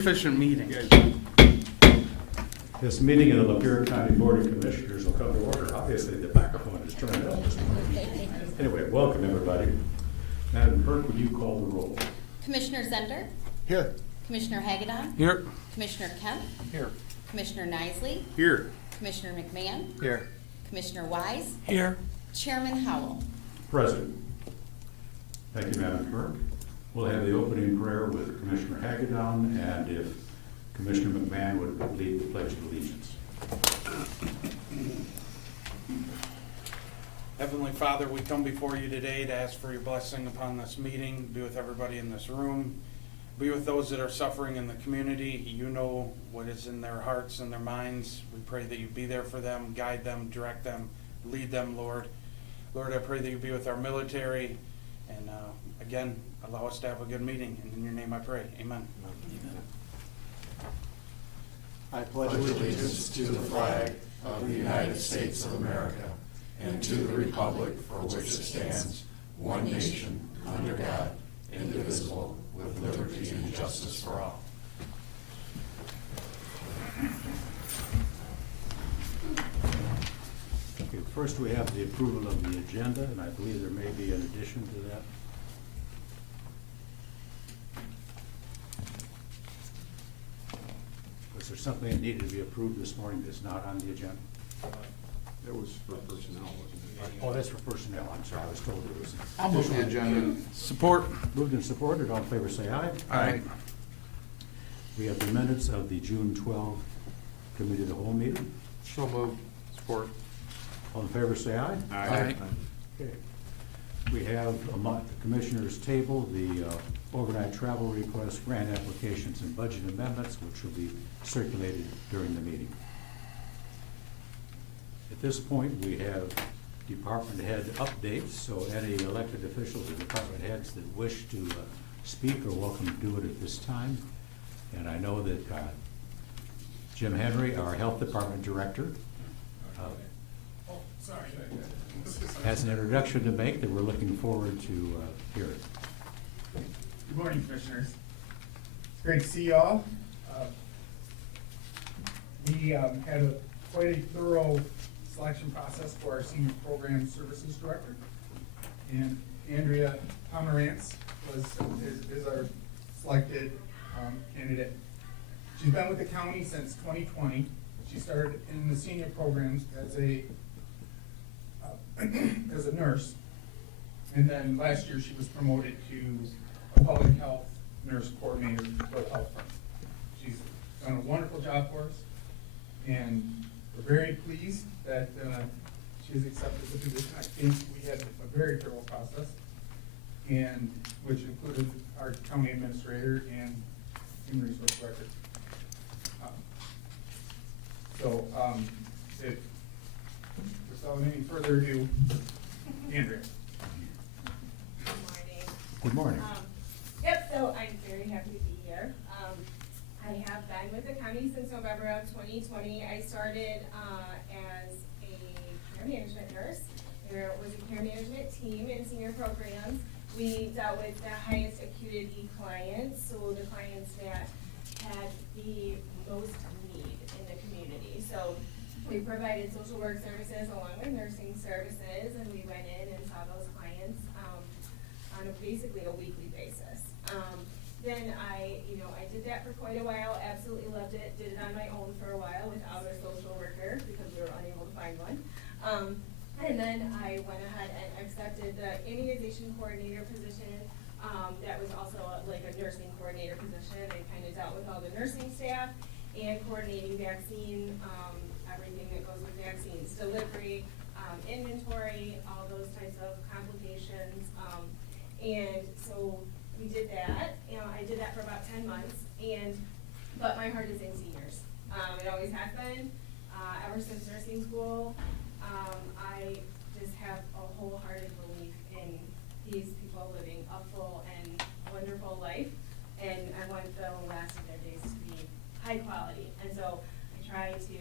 Efficient meeting. This meeting of the Lapeer County Board of Commissioners will come to order. Obviously, the microphone is turned on this morning. Anyway, welcome everybody. Madam Clerk, would you call the roll? Commissioner Zender, Here. Commissioner Hagedon, Here. Commissioner Kemp, Here. Commissioner Nisley, Here. Commissioner McMahon, Here. Commissioner Wise, Here. Chairman Howell. Present. Thank you, Madam Clerk. We'll have the opening prayer with Commissioner Hagedon, and if Commissioner McMahon would lead the Pledge of Allegiance. Heavenly Father, we come before you today to ask for your blessing upon this meeting. Be with everybody in this room. Be with those that are suffering in the community. You know what is in their hearts and their minds. We pray that you be there for them, guide them, direct them, lead them, Lord. Lord, I pray that you be with our military, and again, allow us to have a good meeting. And in your name I pray. Amen. I pledge allegiance to the flag of the United States of America and to the republic for which it stands, one nation, under God, indivisible, with liberty and justice for all. Okay, first we have the approval of the agenda, and I believe there may be an addition to that. Was there something that needed to be approved this morning that's not on the agenda? That was for personnel, wasn't it? Oh, that's for personnel, I'm sorry, I was told it was. I'll move the agenda. Support. Moved and supported, all in favor say aye. Aye. We have the minutes of the June 12 Committee of the Whole meeting. So moved. Support. All in favor say aye. Aye. Okay. We have among the Commissioners' table the overnight travel requests, grant applications, and budget amendments, which will be circulated during the meeting. At this point, we have department head updates, so any elected officials or department heads that wish to speak are welcome to do it at this time. And I know that Jim Henry, our Health Department Director, has an introduction to make that we're looking forward to hearing. Good morning, Commissioners. It's great to see you all. We had quite a thorough selection process for our Senior Program Services Director. And Andrea Pomerantz is our selected candidate. She's been with the county since 2020. She started in the senior programs as a nurse. And then last year she was promoted to a public health nurse coordinator for a health firm. She's done a wonderful job for us, and we're very pleased that she has accepted the position. I think we had a very thorough process, and which included our county administrator and human resource director. Without any further ado, Andrea. Good morning. Good morning. Yep, so I'm very happy to be here. I have been with the county since November of 2020. I started as a care management nurse. There was a care management team in senior programs. We dealt with the highest acuity clients, so the clients that had the most need in the community. So we provided social work services along with nursing services, and we went in and saw those clients on basically a weekly basis. Then I did that for quite a while, absolutely loved it, did it on my own for a while without a social worker because we were unable to find one. And then I went ahead and accepted the immunization coordinator position. That was also like a nursing coordinator position. I kind of dealt with all the nursing staff and coordinating vaccine, everything that goes with vaccines, delivery, inventory, all those types of complications. And so we did that. I did that for about 10 months, but my heart is in seniors. It always has been, ever since nursing school. I just have a wholehearted belief in these people living a full and wonderful life, and I want the last of their days to be high quality, and so I try to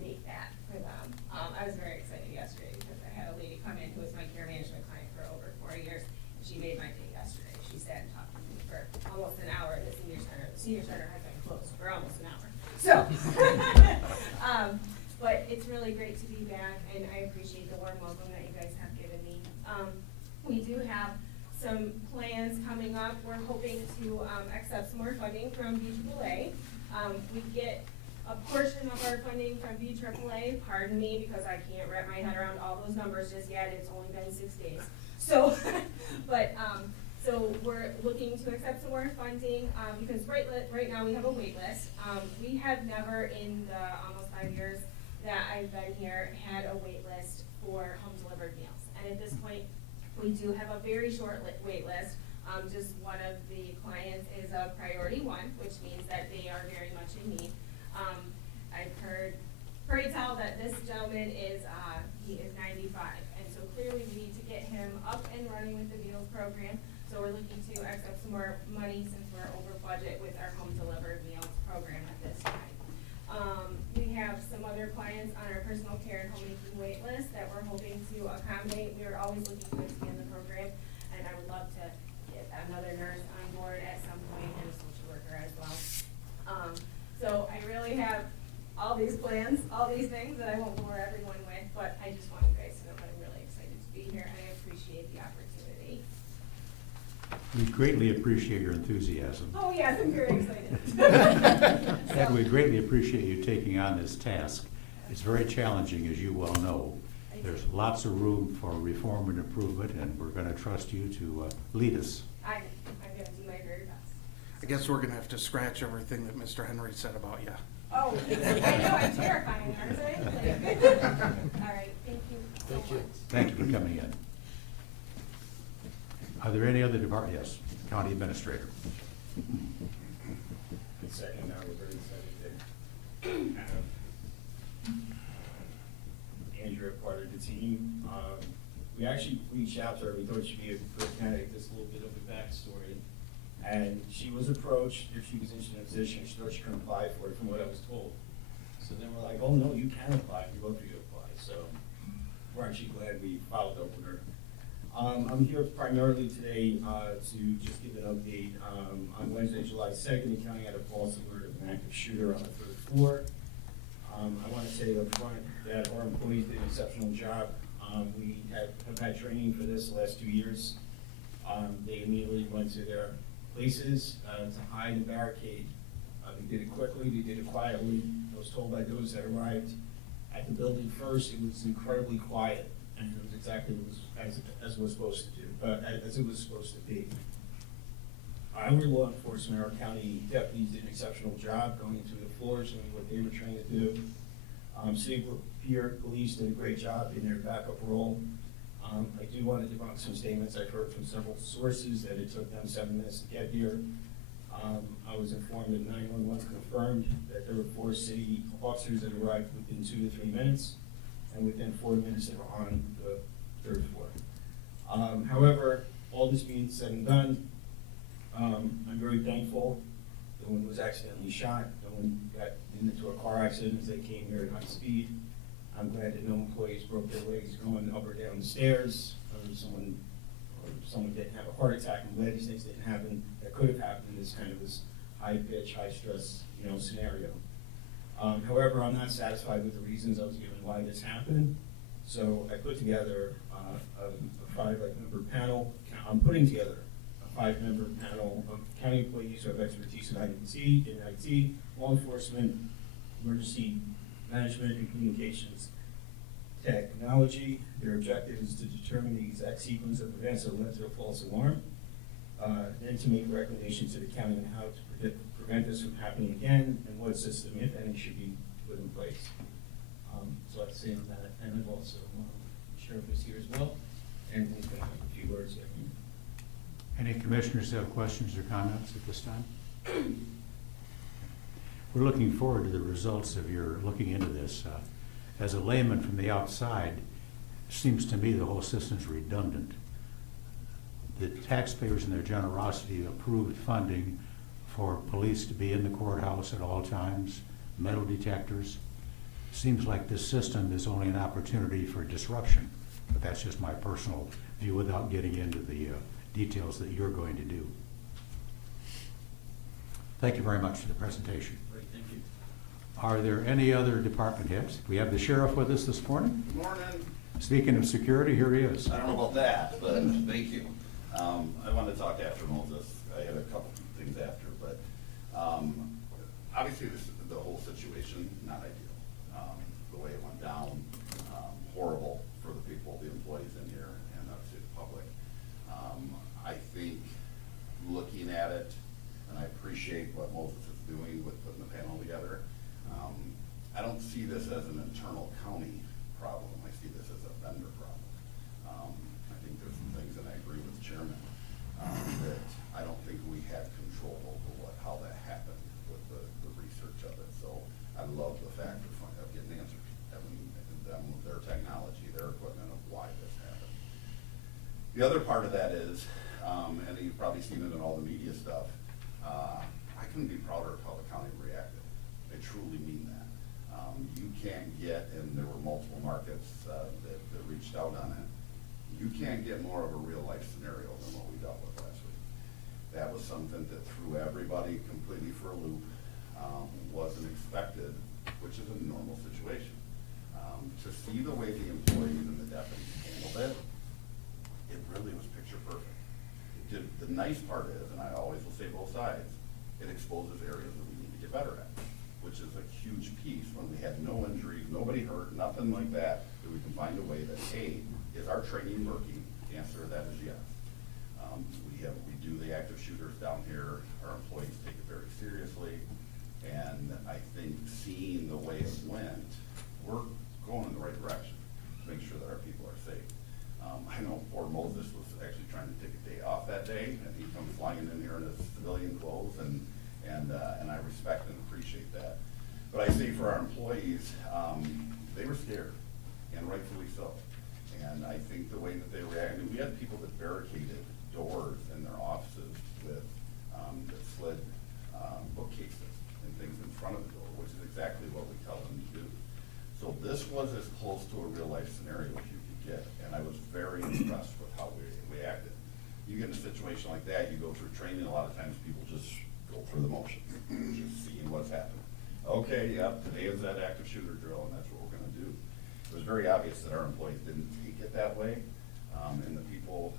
make that for them. I was very excited yesterday because I had a lady come in who was my care management client for over 4 years, and she made my day yesterday. She sat and talked with me for almost an hour in the senior center. The senior center has a close for almost an hour. So, but it's really great to be back, and I appreciate the warm welcome that you guys have given me. We do have some plans coming up. We're hoping to accept some more funding from BAAA. We get a portion of our funding from BAAA, pardon me, because I can't wrap my head around all those numbers just yet. It's only been 6 days. So, but, so we're looking to accept some more funding, because right now we have a wait list. We have never in the almost 5 years that I've been here had a wait list for home delivered meals. And at this point, we do have a very short wait list. Just one of the clients is a priority 1, which means that they are very much in need. I've heard, pray tell that this gentleman is, he is 95. And so clearly we need to get him up and running with the meals program. So we're looking to accept some more money since we're over budget with our home delivered meals program at this time. We have some other clients on our personal care and homemaking wait list that we're hoping to accommodate. We are always looking to expand the program, and I would love to get another nurse on board at some point and a social worker as well. So I really have all these plans, all these things that I won't bore everyone with, but I just want you guys to know that I'm really excited to be here, and I appreciate the opportunity. We greatly appreciate your enthusiasm. Oh, yes, I'm very excited. And we greatly appreciate you taking on this task. It's very challenging, as you well know. There's lots of room for reform and improvement, and we're going to trust you to lead us. I'm going to do my very best. I guess we're gonna have to scratch everything that Mr. Henry said about you. Oh, I know, I'm terrifying, aren't I? All right, thank you so much. Thank you for coming in. Are there any other departments? Yes, County Administrator. Second, now we're very excited to have Andrea part of the team. We actually reached out to her. We thought she'd be a good candidate, just a little bit of a backstory. And she was approached if she was interested in a position. She thought she couldn't apply for it from what I was told. So then we're like, oh no, you can apply. We love for you to apply. So we're actually glad we followed up with her. I'm here primarily today to just give an update. On Wednesday, July 2nd, the county had a false alert of an active shooter on the 3rd floor. I want to say up front that our employees did an exceptional job. We have had training for this the last 2 years. They immediately went to their places to hide and barricade. They did it quickly, they did it quietly. I was told by those that arrived at the building first, it was incredibly quiet, and it was exactly as it was supposed to do, as it was supposed to be. Our law enforcement, our county deputies did an exceptional job going into the floors, doing what they were trained to do. City of Lapeer police did a great job in their backup role. I do want to debunk some statements I've heard from several sources that it took them 7 minutes to get here. I was informed that 911 confirmed that there were 4 city officers that arrived within 2 to 3 minutes, and within 4 minutes they were on the 3rd floor. However, all this being said and done, I'm very thankful. No one was accidentally shot. No one got into a car accident as they came here at high speed. I'm glad that no employees broke their legs going up or down the stairs, or someone didn't have a heart attack. I'm glad these things didn't happen. That could have happened in this kind of this high pitch, high stress, scenario. However, I'm not satisfied with the reasons I was given why this happened. So I put together a 5-member panel. I'm putting together a 5-member panel of county employees who have expertise in IT, law enforcement, emergency management, and communications technology. Their objective is to determine the exact sequence of events that led to a false alarm, and to make recommendations to the county on how to prevent this from happening again, and what system, if any, should be put in place. So I'd say on that, and I've also, Sheriff is here as well, and he's going to have a few words there. Any commissioners have questions or comments at this time? We're looking forward to the results of your looking into this. As a layman from the outside, it seems to me the whole system's redundant. The taxpayers in their generosity approved funding for police to be in the courthouse at all times, metal detectors. Seems like this system is only an opportunity for disruption, but that's just my personal view without getting into the details that you're going to do. Thank you very much for the presentation. Great, thank you. Are there any other department heads? We have the sheriff with us this morning. Good morning. Speaking of security, here he is. I don't know about that, but thank you. I wanted to talk after Moses. I had a couple things after, but obviously the whole situation, not ideal. The way it went down, horrible for the people, the employees in here, and obviously the public. I think looking at it, and I appreciate what Moses is doing with putting the panel together, I don't see this as an internal county problem. I see this as a vendor problem. I think there's some things, and I agree with the chairman, that I don't think we had control over how that happened with the research of it. So I love the fact of getting answers, having them with their technology, their equipment of why this happened. The other part of that is, and you've probably seen it in all the media stuff, I couldn't be prouder of how the county reacted. I truly mean that. You can't get, and there were multiple markets that reached out on it, you can't get more of a real life scenario than what we dealt with last week. That was something that threw everybody completely for a loop, wasn't expected, which is a normal situation. To see the way the employees and the deputies handled it, it really was picture perfect. The nice part is, and I always will say both sides, it exposes areas that we need to get better at, which is a huge piece when we had no injuries, nobody hurt, nothing like that we can find a way that, hey, is our training working? The answer to that is yes. We do the active shooters down here, our employees take it very seriously, and I think seeing the way it went, we're going in the right direction to make sure that our people are safe. I know poor Moses was actually trying to take a day off that day, and he comes flying in here in his civilian clothes, and I respect and appreciate that. But I say for our employees, they were scared, and rightfully so. And I think the way that they reacted, we had people that barricaded doors in their offices with that slid bookcases and things in front of the door, which is exactly what we tell them to do. So this was as close to a real life scenario as you could get, and I was very impressed with how we acted. You get in a situation like that, you go through training, a lot of times people just go through the motions, just seeing what's happening. Okay, yep, today is that active shooter drill, and that's what we're gonna do. It was very obvious that our employees didn't take it that way, and the people,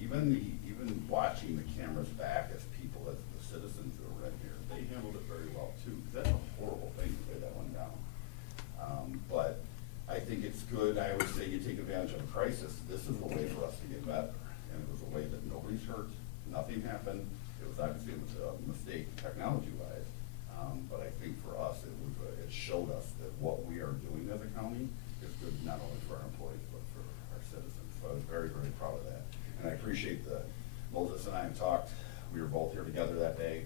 even watching the cameras back as people, as the citizens who were in here, they handled it very well too. That's a horrible thing the way that went down. But I think it's good. I always say you take advantage of a crisis. This is the way for us to get better, and it was a way that nobody's hurt, nothing happened. It was obviously a mistake technology-wise, but I think for us it showed us that what we are doing as a county is good not only for our employees but for our citizens. So I was very, very proud of that, and I appreciate Moses and I have talked. We were both here together that day.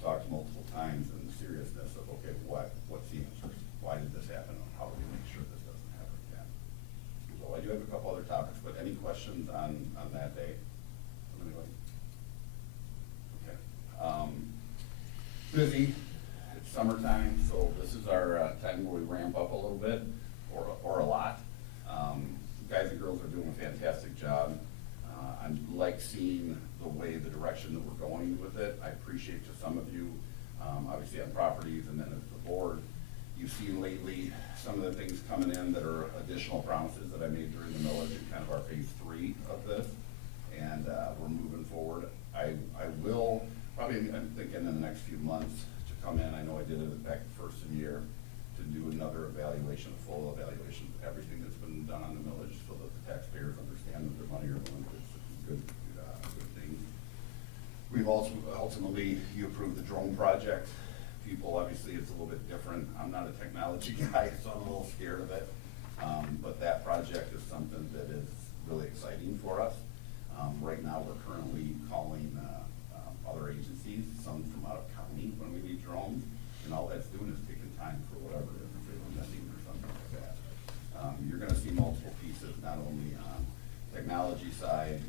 Talked multiple times, and the seriousness of okay, what's the answers? Why did this happen? How do we make sure this doesn't happen again? So I do have a couple other topics, but any questions on that day from anybody? Okay. Busy. It's summertime, so this is our time where we ramp up a little bit, or a lot. Guys and girls are doing a fantastic job. I like seeing the way, the direction that we're going with it. I appreciate to some of you, obviously on properties, and then as the board, you've seen lately some of the things coming in that are additional promises that I made during the millage in kind of our phase 3 of this, and we're moving forward. I will probably, I'm thinking in the next few months to come in. I know I did it back the first of the year to do another evaluation, a full evaluation of everything that's been done on the millage, so that the taxpayers understand that their money are going to good things. We've also ultimately, you approved the drone project. People, obviously, it's a little bit different. I'm not a technology guy, so I'm a little scared of it. But that project is something that is really exciting for us. Right now, we're currently calling other agencies, some from out of county when we need drones, and all that's doing is taking time for whatever it is, if they were missing or something like that. You're gonna see multiple pieces, not only on technology side,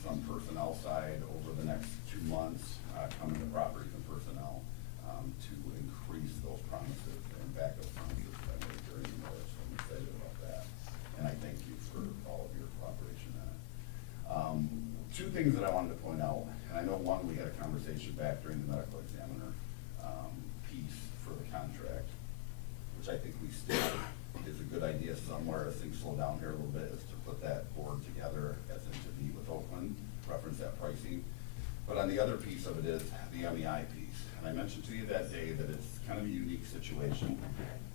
some personnel side over the next 2 months, coming to properties and personnel to increase those promises and backup promises that I made during the millage. So I'm excited about that, and I thank you for all of your cooperation on it. 2 things that I wanted to point out, and I know one, we had a conversation back during the medical examiner mentioned to you that day that it's kind of a unique situation.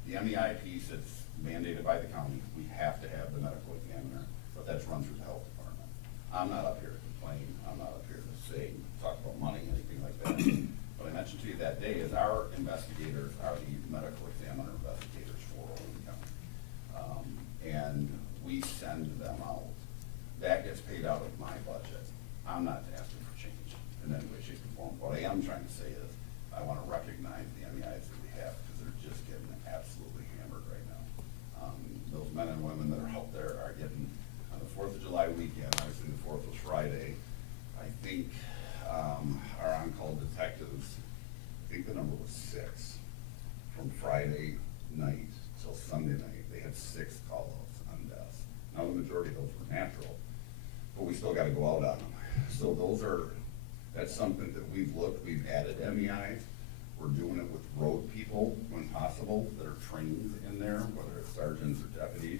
The MEI piece, it's mandated by the county. We have to have the medical examiner, but that's run through the health department. I'm not up here to complain. I'm not up here to say, talk about money, anything like that. What I mentioned to you that day is our investigators are the medical examiner investigators for Owen County. And we send them out. That gets paid out of my budget. I'm not asking for change in any way, shape, or form. What I am trying to say is, I want to recognize the MEIs that we have, because they're just getting absolutely hammered right now. Those men and women that are out there are getting, on the 4th of July weekend, obviously the 4th was Friday, I think, our on-call detectives, I think the number was 6, from Friday night till Sunday night. They had 6 call-outs on deaths. Now, the majority of those were natural, but we still gotta go out on them. So that's something that we've added MEIs. We're doing it with road people when possible that are trained in there, whether it's sergeants or deputies,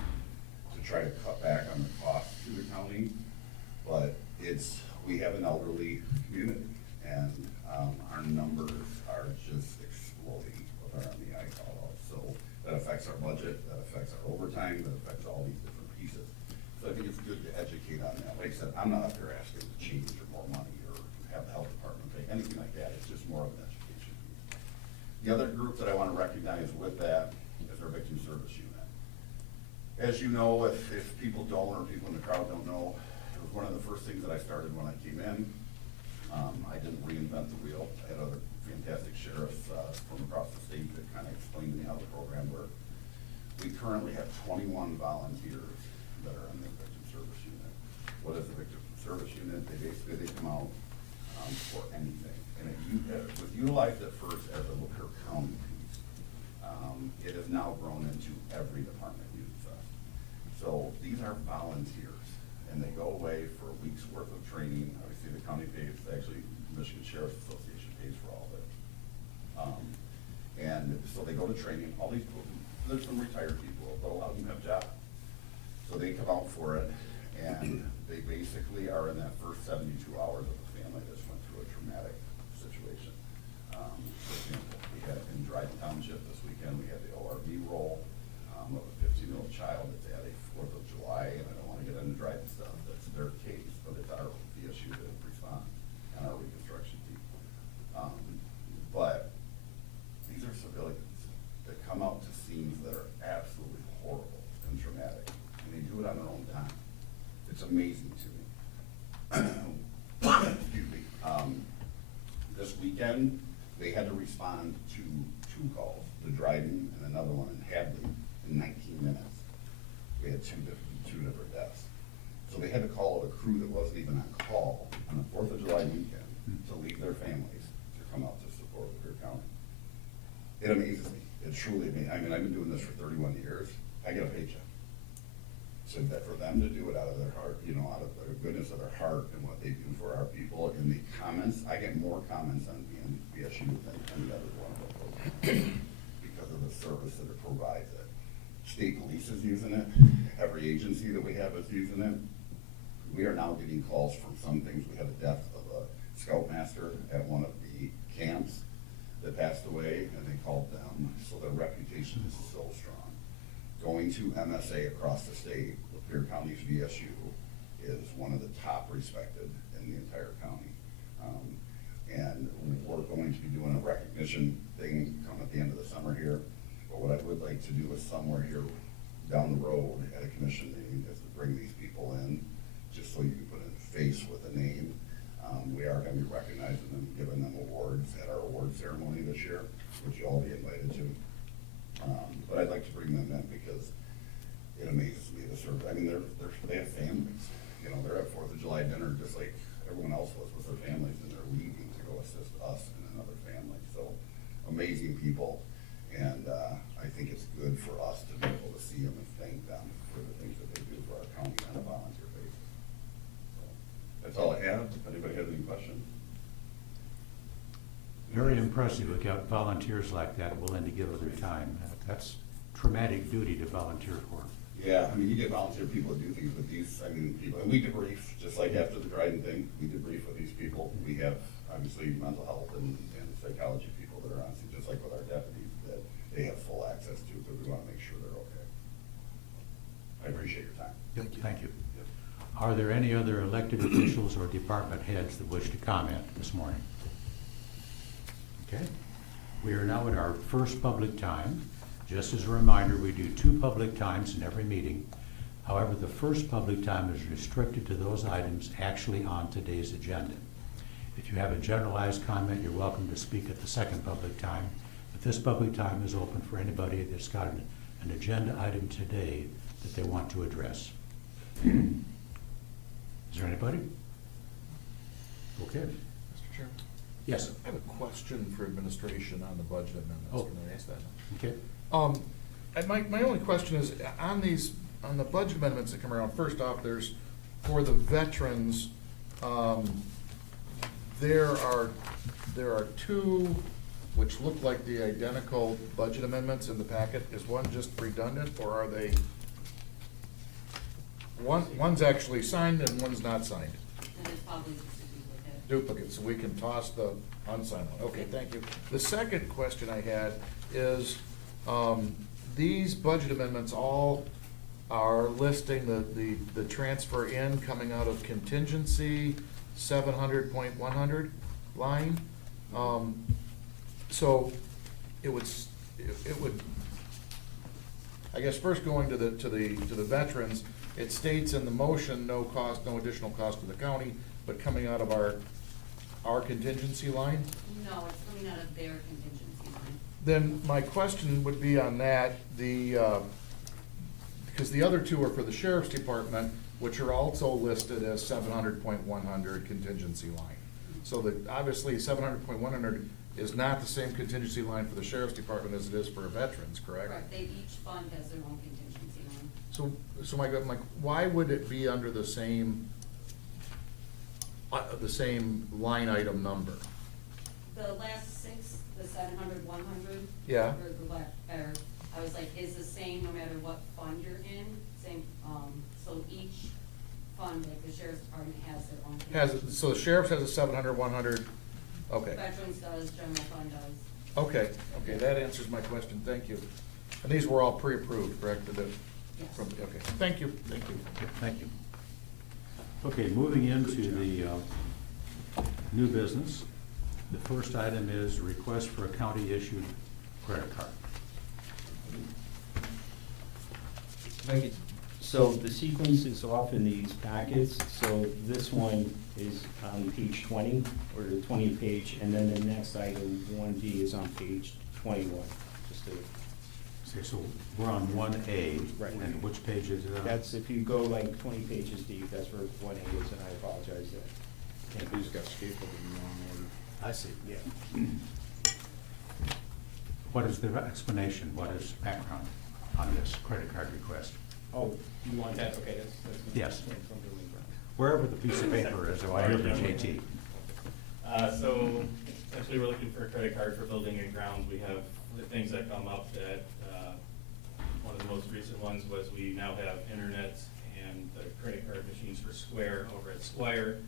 to try to cut back on the cost to the county. But we have an elderly community, and our numbers are just exploding with our MEI call-outs. So that affects our budget, that affects our overtime, that affects all these different pieces. So I think it's good to educate on that. Like I said, I'm not up here asking to change or more money or have the health department pay, anything like that. It's just more of an education piece. The other group that I want to recognize with that is our victim service unit. As you know, if people don't, or people in the crowd don't know, it was one of the first things that I started when I came in. I didn't reinvent the wheel. I had other fantastic sheriffs from across the state that kind of explained to me how the program worked. We currently have 21 volunteers that are in the victim service unit. What is the victim service unit? They come out for anything. And it was utilized at first as a Lapeer County piece. It has now grown into every department uses us. So these are volunteers, and they go away for a week's worth of training. Obviously, the county pays, actually, Michigan Sheriff's Association pays for all of it. And so they go to training. All these people, there's some retired people, but a lot of them have jobs. So they come out for it, and they basically are in that first 72 hours of a family that's went through a traumatic situation. For example, we had in Dryden Township this weekend, we had the ORV roll of a 15-year-old child that's at a 4th of July, and I don't want to get into Dryden stuff, that's their case, but it's our VSU that respond and our reconstruction team. But these are civilians that come out to scenes that are absolutely horrible and traumatic, and they do it on their own time. It's amazing to me. Excuse me. This weekend, they had to respond to 2 calls, the Dryden and another one in Hadley, in 19 minutes. We had two different deaths. So they had to call a crew that wasn't even on call on the 4th of July weekend to leave their families to come out to support Lapeer County. It amazes me. It truly amazes me. I mean, I've been doing this for 31 years. I get a paycheck. So that for them to do it out of their heart, out of the goodness of their heart and what they do for our people, in the comments, I get more comments on BSU than any other one of those programs because of the service that it provides. State police is using it. Every agency that we have is using it. We are now getting calls from some things. We had a death of a scoutmaster at one of the camps that passed away, and they called them. So their reputation is so strong. Going to MSA across the state, Lapeer County's VSU is one of the top respected in the entire county. And we're going to be doing a recognition thing come at the end of the summer here. But what I would like to do is somewhere here down the road at a commission meeting is to bring these people in, just so you can put a face with a name. We are going to be recognizing them, giving them awards at our award ceremony this year, which you'll all be invited to. But I'd like to bring them in because it amazes me the service. I mean, they have families. They're at 4th of July dinner just like everyone else was with their families, and they're leaving to go assist us and another family. So amazing people, and I think it's good for us to be able to see them and thank them for the things that they do for our county on a volunteer basis. So that's all I have. If anybody has any questions? Very impressive. We got volunteers like that willing to give of their time. That's traumatic duty to volunteer for. Yeah, I mean, you get volunteer people to do things with these, people, and we debrief, just like after the Dryden thing, we debrief with these people. We have, obviously, mental health and psychology people for their honesty, just like with our deputies, that they have full access to, because we wanna make sure they're okay. I appreciate your time. Thank you. Are there any other elected officials or department heads that wish to comment this morning? Okay. We are now at our first public time. Just as a reminder, we do 2 public times in every meeting. However, the first public time is restricted to those items actually on today's agenda. If you have a generalized comment, you're welcome to speak at the second public time. But this public time is open for anybody that's got an agenda item today that they want to address. Is there anybody? Okay. Mr. Chairman? Yes. I have a question for administration on the budget amendments. Oh. Can I ask that? Okay. And my only question is, on the budget amendments that come around, first off, there's, for the veterans, there are 2 which look like the identical budget amendments in the packet. Is one just redundant, or are they, one's actually signed and one's not signed? And it's probably just a duplicate. Duplicate, so we can toss the unsigned one. Okay, thank you. The second question I had is, these budget amendments all are listing the transfer in coming out of contingency 700.100 line. So it would, I guess first going to the veterans, it states in the motion, no cost, no additional cost to the county, but coming out of our contingency line. No, it's coming out of their contingency line. Then my question would be on that, because the other 2 are for the sheriff's department, which are also listed as 700.100 contingency line. So that, obviously, 700.100 is not the same contingency line for the sheriff's department as it is for veterans, correct? Correct, each fund has their own contingency line. So my, why would it be under the same line item number? The last 6, the 700, 100. Yeah. Or I was like, is the same no matter what fund you're in, same, so each fund, like the sheriff's department has their own. So the sheriff's has a 700, 100, okay. Veterans does, general fund does. Okay, that answers my question, thank you. And these were all pre-approved, correct? Yes. Okay, thank you. Okay, thank you. Okay, moving into the new business. The first item is request for a county-issued credit card. So the sequence is off in these packets, so this one is on page 20, or the 20th page, and then the next item, 1D, is on page 21, just to, Okay, so we're on 1A. Right. And which page is it on? that's, if you go like 20 pages deep, that's where 1A is, and I apologize that. Can't just got stapled in the wrong order. I see. Yeah. What is the explanation? What is background on this credit card request? Oh, you want that, okay, that's. Yes. from building ground. Wherever the piece of paper is, or I hear from JT. So essentially, we're looking for a credit card for building and grounds. We have the things that come up that, one of the most recent ones was we now have internet and the credit card machines for Square over at Squire.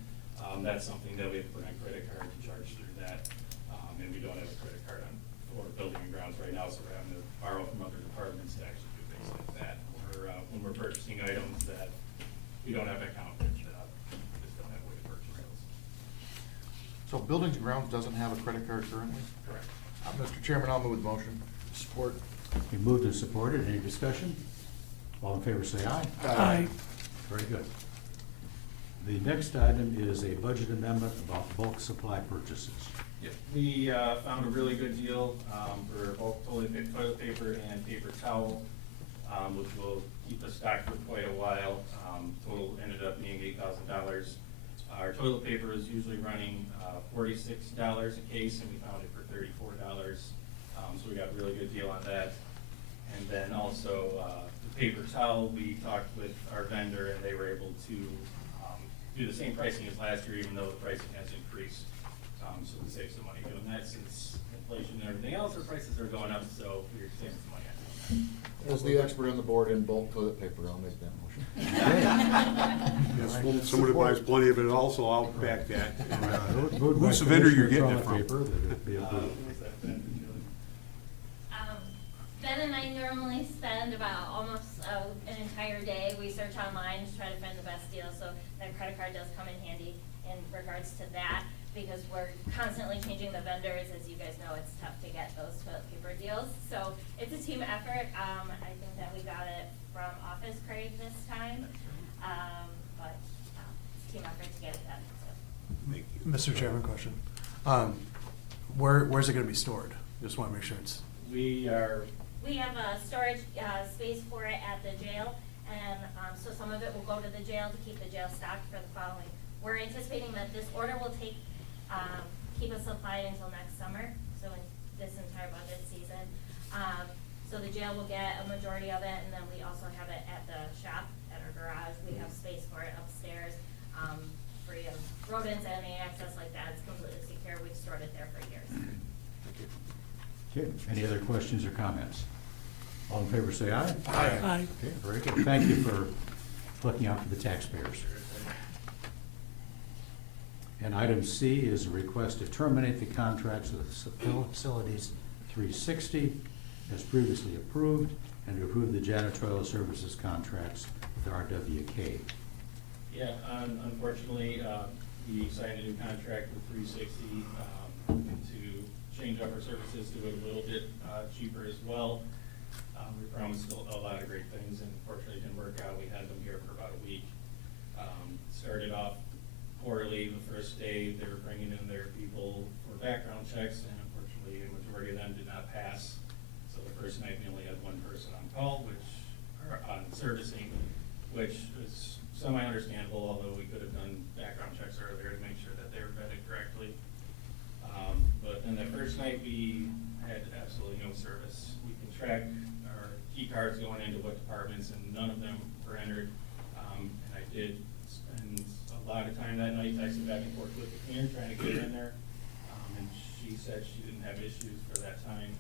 That's something that we have to put on credit card to charge through that. And we don't have a credit card for building and grounds right now, so we're having to borrow from other departments to actually do things like that. Or when we're purchasing items that we don't have an account with, we just don't have a way to purchase those. So Buildings and Grounds doesn't have a credit card currently? Correct. Mr. Chairman, I'll move the motion. Support. We moved and supported. Any discussion? All in favor say aye. Aye. Very good. The next item is a budget amendment about bulk supply purchases. Yep. We found a really good deal for both toilet paper and paper towel, which will keep us stocked for quite a while. Total ended up being $8,000. Our toilet paper is usually running $46 a case, and we found it for $34. So we got a really good deal on that. And then also the paper towel, we talked with our vendor, and they were able to do the same pricing as last year, even though the pricing has increased. So we save some money doing that, since inflation and everything else, our prices are going up, so we're saving some money on doing that. As the expert on the board in bulk toilet paper, I'll make that motion. Yes, well, somebody buys plenty of it also, I'll back that. Moved by Who's the vendor you're Commissioner getting it Toilet from? Paper, that it be approved. Who's that vendor? normally spend about almost an entire day. We search online to try to find the best deal, so that credit card does come in handy in regards to that, because we're constantly changing the vendors. As you guys know, it's tough to get those toilet paper deals. So it's a team effort. I think that we got it from Office Crate this time, but it's a team effort to get it done. So. Mr. Chairman, question. Where's it gonna be stored? Just wanna make sure it's. We have a storage space for it at the jail, and so some of it will go to the jail to keep the jail stocked for the following. We're anticipating that this order will keep us supplied until next summer, so in this entire budget season. So the jail will get a majority of it, and then we also have it at the shop, at our garage. We have space for it upstairs, free of rodents and any access like that. It's completely secure. We've stored it there for years. Okay, any other questions or comments? All in favor say aye. Aye. Okay, very good. Thank you for looking out for the taxpayers. And item C is a request to terminate the contracts with Facilities 360 as previously approved, and to approve the janitorial services contracts with RWK. Yeah, unfortunately, we signed a new contract with 360 to change up our services to it a little bit cheaper as well. We promised a lot of great things, and unfortunately it didn't work out. We had them here for about a week. Started off poorly. The first day they were bringing in their people for background checks, and unfortunately a majority of them did not pass. So the first night we only had one person on call, or on servicing, which is semi-understandable, although we could have done background checks earlier to make sure that they were vetted correctly. But then that first night we had absolutely no service. We can track our key cards going into what departments, and none of them were entered. And I did spend a lot of time that night texting back and forth with the cleaner, trying to get her in there. And she said she didn't have issues for that time.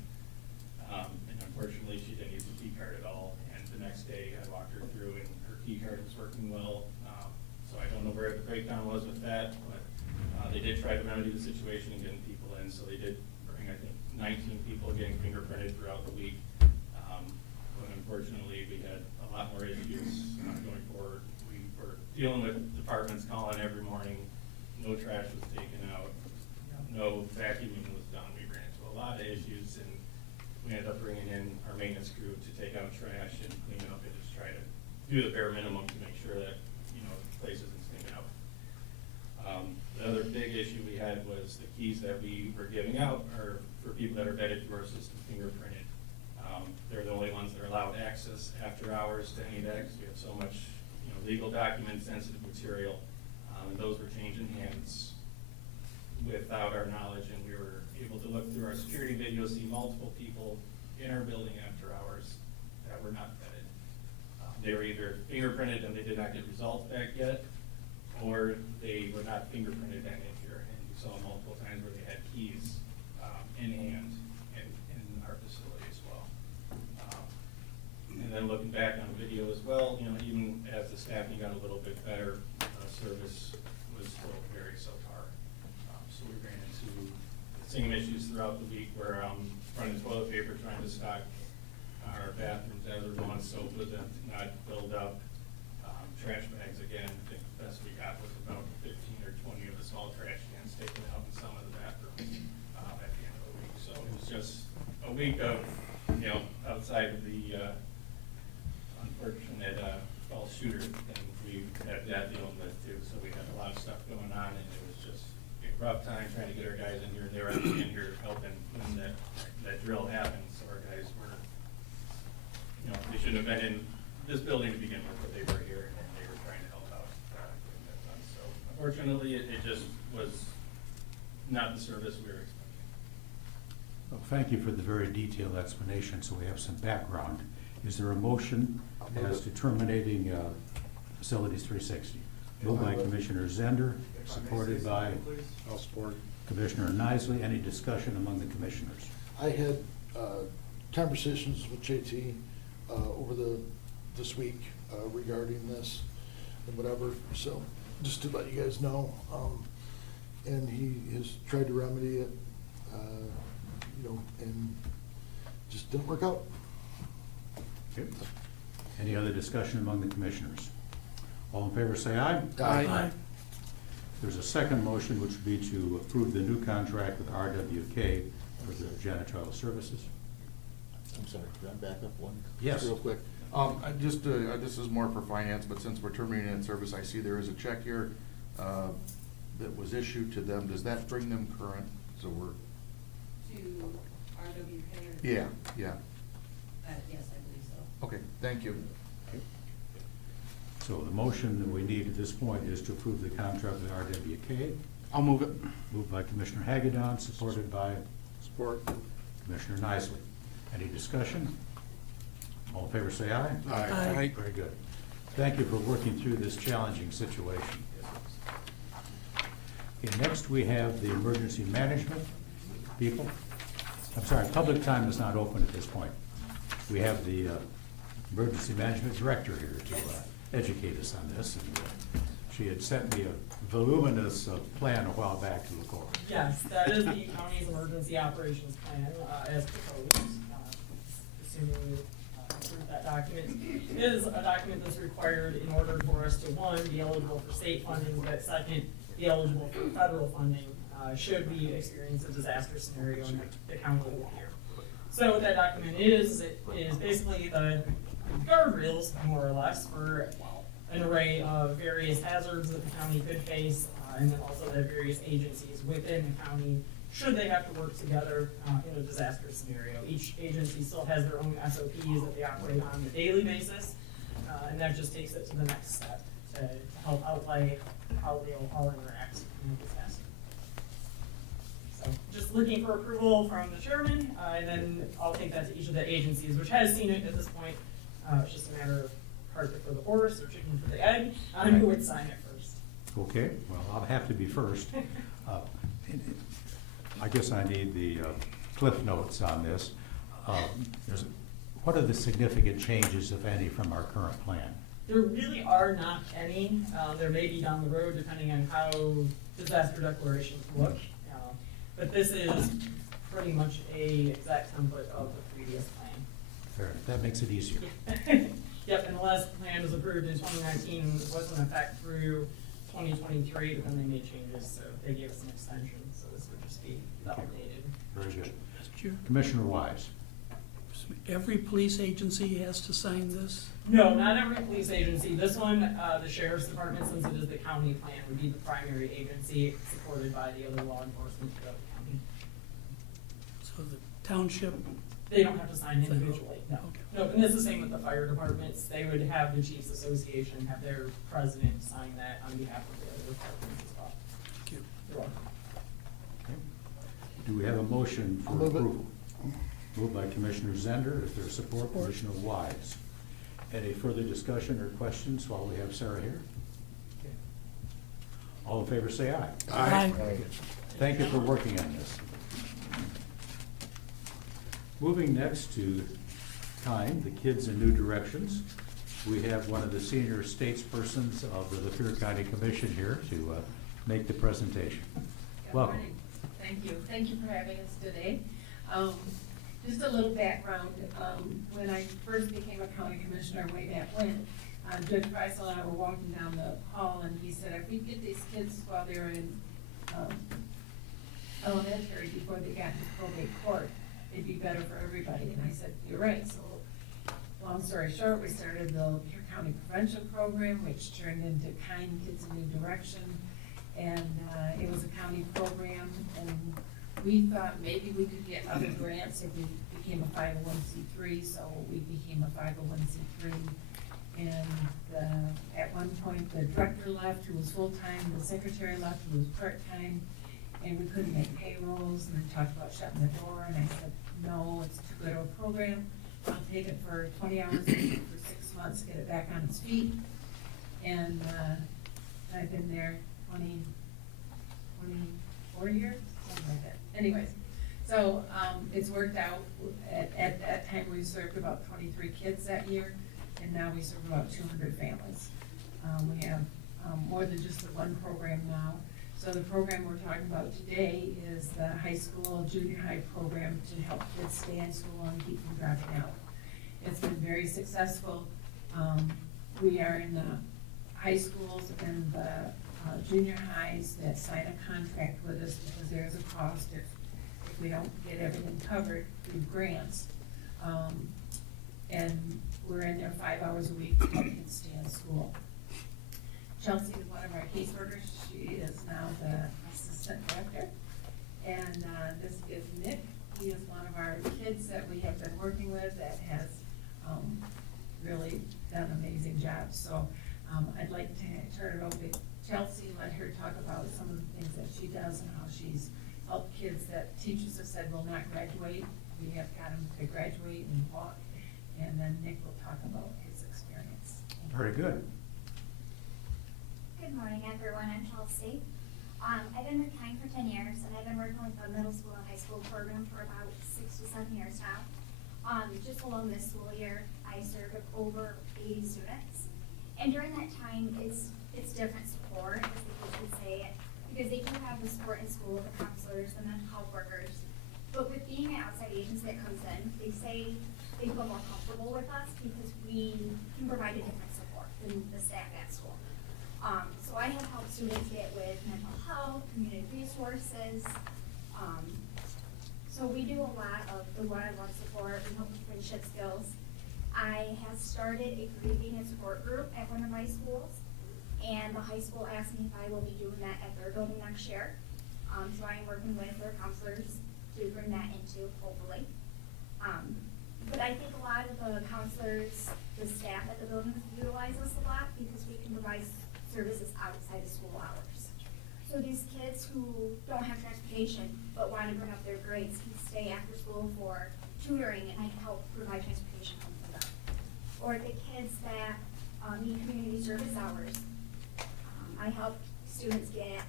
And unfortunately, she didn't use the key card at all. And the next day, I walked her through, and her key card was working well. So I don't know where the breakdown was with that, but they did try to remedy the situation and getting people in. So they did bring, I think, 19 people getting fingerprinted throughout the week. But unfortunately, we had a lot more issues going forward. We were dealing with departments calling every morning. No trash was taken out. No vacuuming was done. We ran into a lot of issues, and we ended up bringing in our maintenance crew to take out trash and clean up and just try to do the bare minimum to make sure that, the place isn't stinking up. The other big issue we had was the keys that we were giving out are for people that are vetted through our system, fingerprinted. They're the only ones that are allowed access after hours to any of that, because we have so much, legal documents, sensitive material. And those were changing hands without our knowledge, and we were able to look through our security video, see multiple people in our building after hours that were not vetted. They were either fingerprinted and they did not get results back yet, or they were not fingerprinted that year. And we saw multiple times where they had keys in hand in our facility as well. And then looking back on the video as well, even as the staffing got a little bit better, service was still very subpar. So we ran into the same issues throughout the week where running toilet paper, trying to stock our bathrooms as we're going, soap was not filled up. Trash bags, again, I think the best we got was about 15 or 20 of the small trash cans taken out in some of the bathrooms at the end of the week. So it was just a week of, outside of the unfortunate false shooter thing we had that dealing with too. So we had a lot of stuff going on, and it was just a rough time trying to get our guys in here. They were actually in here helping when that drill happened. So our guys were, they shouldn't have been in this building to begin with, but they were here and they were trying to help out getting that done. So unfortunately, it just was not the service we were expecting. Well, thank you for the very detailed explanation, so we have some background. Is there a motion as to terminating Facilities 360? Moved by Commissioner Zender, supported by I'll support. Commissioner Nisley. Any discussion among the commissioners? I had conversations with JT over this week regarding this and whatever, so just to let you guys know, and he has tried to remedy it, and just didn't work out. Okay. Any other discussion among the commissioners? All in favor say aye. Aye. There's a second motion, which would be to approve the new contract with RWK for the janitorial services. I'm sorry, can I back up one? Yes. Just real quick. This is more for finance, but since we're terminating that service, I see there is a check here, that was issued to them. Does that bring them current? So we're, To RWK or? yeah. Yes, I believe so. Okay, thank you. So the motion that we need at this point is to approve the contract with RWK. I'll move it. Moved by Commissioner Hagadon, supported by Support. Commissioner Nicely. Any discussion? All in favor say aye. Aye. Very good. Thank you for working through this challenging situation. Okay, next we have the emergency management people. I'm sorry, public time is not open at this point. We have the emergency management director here to educate us on this. And she had sent me a voluminous plan a while back to look over. Yes, that is the county's emergency operations plan, as proposed, assuming you approve that document. It is a document that's required in order for us to, one, be eligible for state funding, but second, be eligible for federal funding, should we experience a disaster scenario in the county of Lapeer. So what that document is, it is basically the guardrails, more or less, for an array of various hazards that the county could face, and then also the various agencies within the county, should they have to work together in a disaster scenario. Each agency still has their own SOPs that they operate on a daily basis, and that just takes it to the next step to help outlay how they'll all interact in a disaster. So just looking for approval from the chairman, and then I'll take that to each of the agencies, which has seen it at this point. It's just a matter of cart before the horse or chicken for the egg, who would sign it first. Okay, well, I'll have to be first. I guess I need the cliff notes on this. What are the significant changes, if any, from our current plan? There really are not any. There may be down the road, depending on how disaster declarations look. But this is pretty much a exact template of the previous plan. Fair, that makes it easier. Yep, and the last plan was approved in 2019, was in effect through 2023, but then they made changes, so they gave us an extension, so this would just be validated. Very good. Mr. Chair, Commissioner Wise. every police agency has to sign this? No, not every police agency. This one, the sheriff's department, since it is the county plan, would be the primary agency, supported by the other law enforcement throughout the county. So the township, They don't have to sign individually, no. Okay. No, and it's the same with the fire departments. They would have the chiefs association, have their president sign that on behalf of the other departments as well. thank you. You're welcome. Do we have a motion for I'll move it. approval? Moved by Commissioner Zender. Is there support? Commissioner Wise. Any further discussion or questions while we have Sarah here? Okay. All in favor say aye. Aye. Thank you for working on this. Moving next to time, the kids in new directions. We have one of the senior statespersons of the Lapeer County Commission here to make the presentation. Good Welcome. morning. Thank you. Thank you for having us today. Just a little background. When I first became a county commissioner way back when, Judge Fiscal and I were walking down the hall and he said, if we get these kids while they're in elementary before they got to probate court, it'd be better for everybody. And I said, you're right. So long story short, we started the Lapeer County Prevention Program, which turned into Kind Kids in New Direction. And it was a county program, and we thought maybe we could get other grants if we became a 501c3, so we became a 501c3. And at one point, the director left, who was full-time, the secretary left, who was part-time, and we couldn't make payrolls, and they talked about shutting the door, and I said, no, it's too good of a program. I'll take it for 20 hours a week for 6 months, get it back on its feet. And I've been there 24 years, something like that. Anyways, so it's worked out. At that time, we served about 23 kids that year, and now we serve about 200 families. We have more than just the one program now. So the program we're talking about today is the high school, junior high program to help kids stay in school and keep from dropping out. It's been very successful. We are in the high schools and the junior highs that sign a contract with us because there's a cost if we don't get everything covered through grants. And we're in there 5 hours a week to help kids stay in school. Chelsea is one of our caseworkers. She is now the assistant director. And this is Nick. He is one of our kids that we have been working with that has really done an amazing job. So I'd like to turn it over to Chelsea and let her talk about some of the things that she does and how she's helped kids that teachers have said will not graduate. We have got them to graduate and walk. And then Nick will talk about his experience. Very good. Good morning, everyone. I'm Chelsea. I've been with Kind for 10 years, and I've been working with the middle school and high school program for about 6 to 7 years now. Just alone this school year, I served with over 80 students. And during that time, it's different support, as the kids would say, because they do have the support in school, the counselors, the mental health workers. But with being an outside agency that comes in, they say they feel more comfortable with us because we can provide a different support than the staff at school. So I have helped students get with mental health, community resources. So we do a lot of the one-on-one support, we help with friendship skills. I have started a grieving and support group at one of my schools, and the high school asked me if I will be doing that at their building next year. So I am working with their counselors to bring that into, hopefully. But I think a lot of the counselors, the staff at the buildings utilize us a lot because we can provide services outside of school hours. So these kids who don't have transportation but want to bring up their grades can stay after school for tutoring, and I help provide transportation home for them. Or the kids that need community service hours, I help students get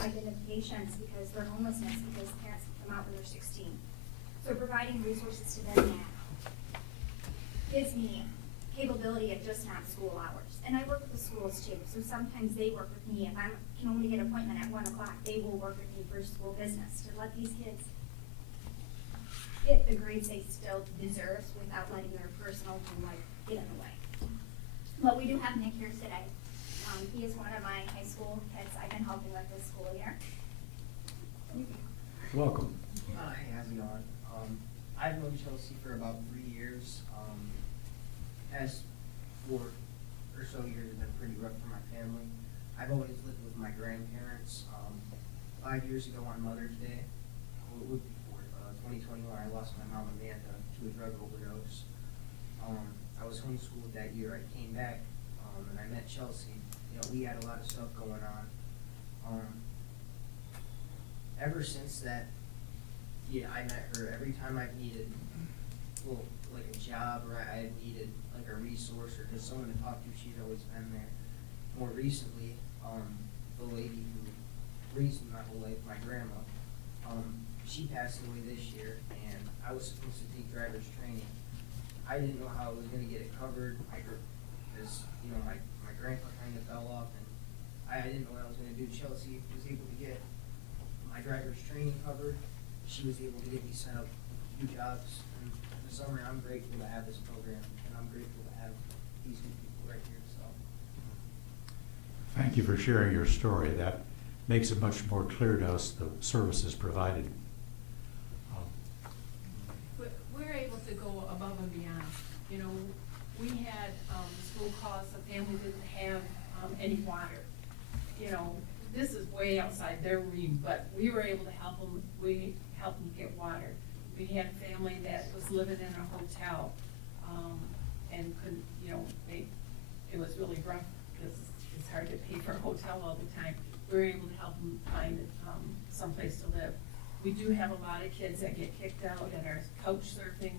identifications because they're homelessness because parents kick them out when they're 16. So providing resources to them that gives me capability of just not school hours. And I work with the schools too, so sometimes they work with me. If I can only get an appointment at 1 o'clock, they will work with me for school business to let these kids get the grades they still deserve without letting their personal life get in the way. But we do have Nick here today. He is one of my high school kids I've been helping with this school year. Welcome. Hey, how's it going? I've known Chelsea for about 3 years. Past 4 or so years have been pretty rough for my family. I've always lived with my grandparents. 5 years ago on Mother's Day, 2021, I lost my mom Amanda to a drug overdose. I was homeschooled that year. I came back and I met Chelsea. You know, we had a lot of stuff going on. Ever since that, I met her. Every time I've needed, like a job, or I've needed like a resource or just someone to talk to, she's always been there. More recently, the lady who raised me my whole life, my grandma, she passed away this year, and I was supposed to take driver's training. I didn't know how I was going to get it covered. Because my grandpa kind of fell off, and I didn't know what I was going to do. Chelsea was able to get my driver's training covered. She was able to get me set up new jobs. And in the summer, I'm grateful to have this program, and I'm grateful to have these new people right here. So, Thank you for sharing your story. That makes it much more clear to us the services provided. We're able to go above and beyond. You know, we had school calls, the family didn't have any water. You know, this is way outside their realm, but we were able to help them. We helped them get water. We had a family that was living in a hotel and couldn't, it was really rough because it's hard to pay for a hotel all the time. We were able to help them find someplace to live. We do have a lot of kids that get kicked out and are couch surfing,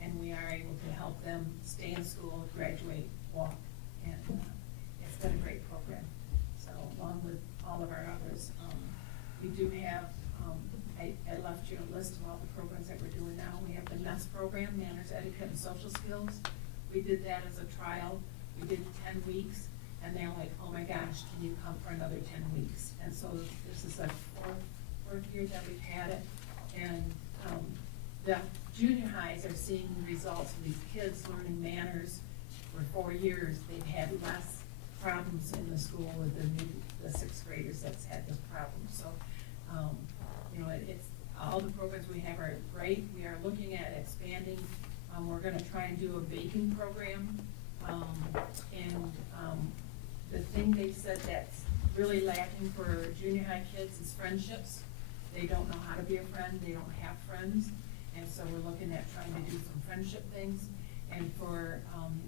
and we are able to help them stay in school, graduate, walk, and it's been a great program. So along with all of our others, we do have, I left you a list of all the programs that we're doing now. We have the MESS program, Manners, Etiquette, and Social Skills. We did that as a trial. We did 10 weeks, and they're like, oh my gosh, can you come for another 10 weeks? And so this is the fourth year that we've had it, and the junior highs are seeing the results of these kids learning manners. For 4 years, they've had less problems in the school with the sixth graders that's had this problem. So, you know, it's, all the programs we have are great. We are looking at expanding. We're gonna try and do a baking program. The thing they said that's really lacking for junior high kids is friendships. They don't know how to be a friend, they don't have friends, and so we're looking at trying to do some friendship things. And for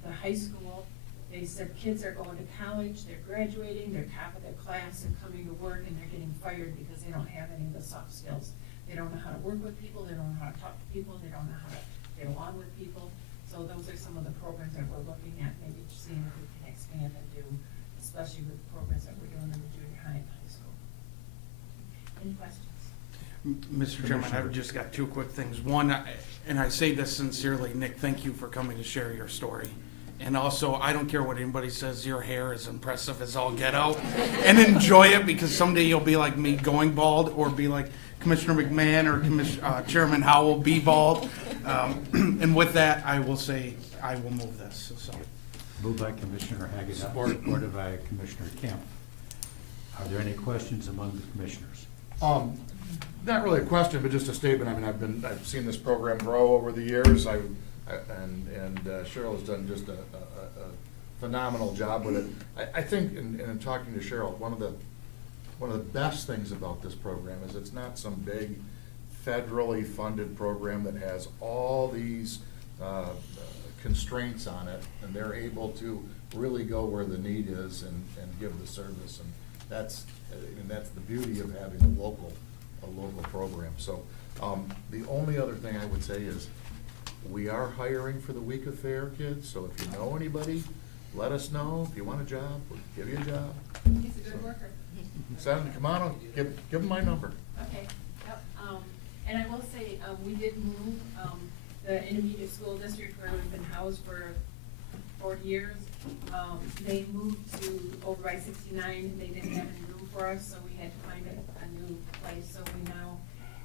the high school, they said kids are going to college, they're graduating, they're top of their class, and coming to work, and they're getting fired because they don't have any of the soft skills. They don't know how to work with people, they don't know how to talk to people, they don't know how to get along with people. So those are some of the programs that we're looking at, maybe seeing if we can expand and do, especially with the programs that we're doing in the junior high and high school. Any questions? Mr. Chairman, I've just got two quick things. One, and I say this sincerely, Nick, thank you for coming to share your story. And also, I don't care what anybody says, your hair is impressive as all get out. And enjoy it, because someday you'll be like me, going bald, or be like Commissioner McMahon or Chairman Howell, be bald. And with that, I will say, I will move this, so. Moved by Commissioner Haggett, supported by Commissioner Kemp. Are there any questions among the commissioners? Not really a question, but just a statement. I mean, I've seen this program grow over the years. And Cheryl has done just a phenomenal job with it. I think, in talking to Cheryl, one of the best things about this program is it's not some big federally funded program that has all these constraints on it, and they're able to really go where the need is and give the service. And that's the beauty of having a local program. So the only other thing I would say is we are hiring for the Week of Fair kids, so if you know anybody, let us know. If you want a job, we'll give you a job. He's a good worker. Send him, come on, give him my number. Okay, yep, and I will say, we did move, the intermediate school district where we've been housed for 40 years. They moved to over by 69, they didn't have any room for us, so we had to find a new place. So we now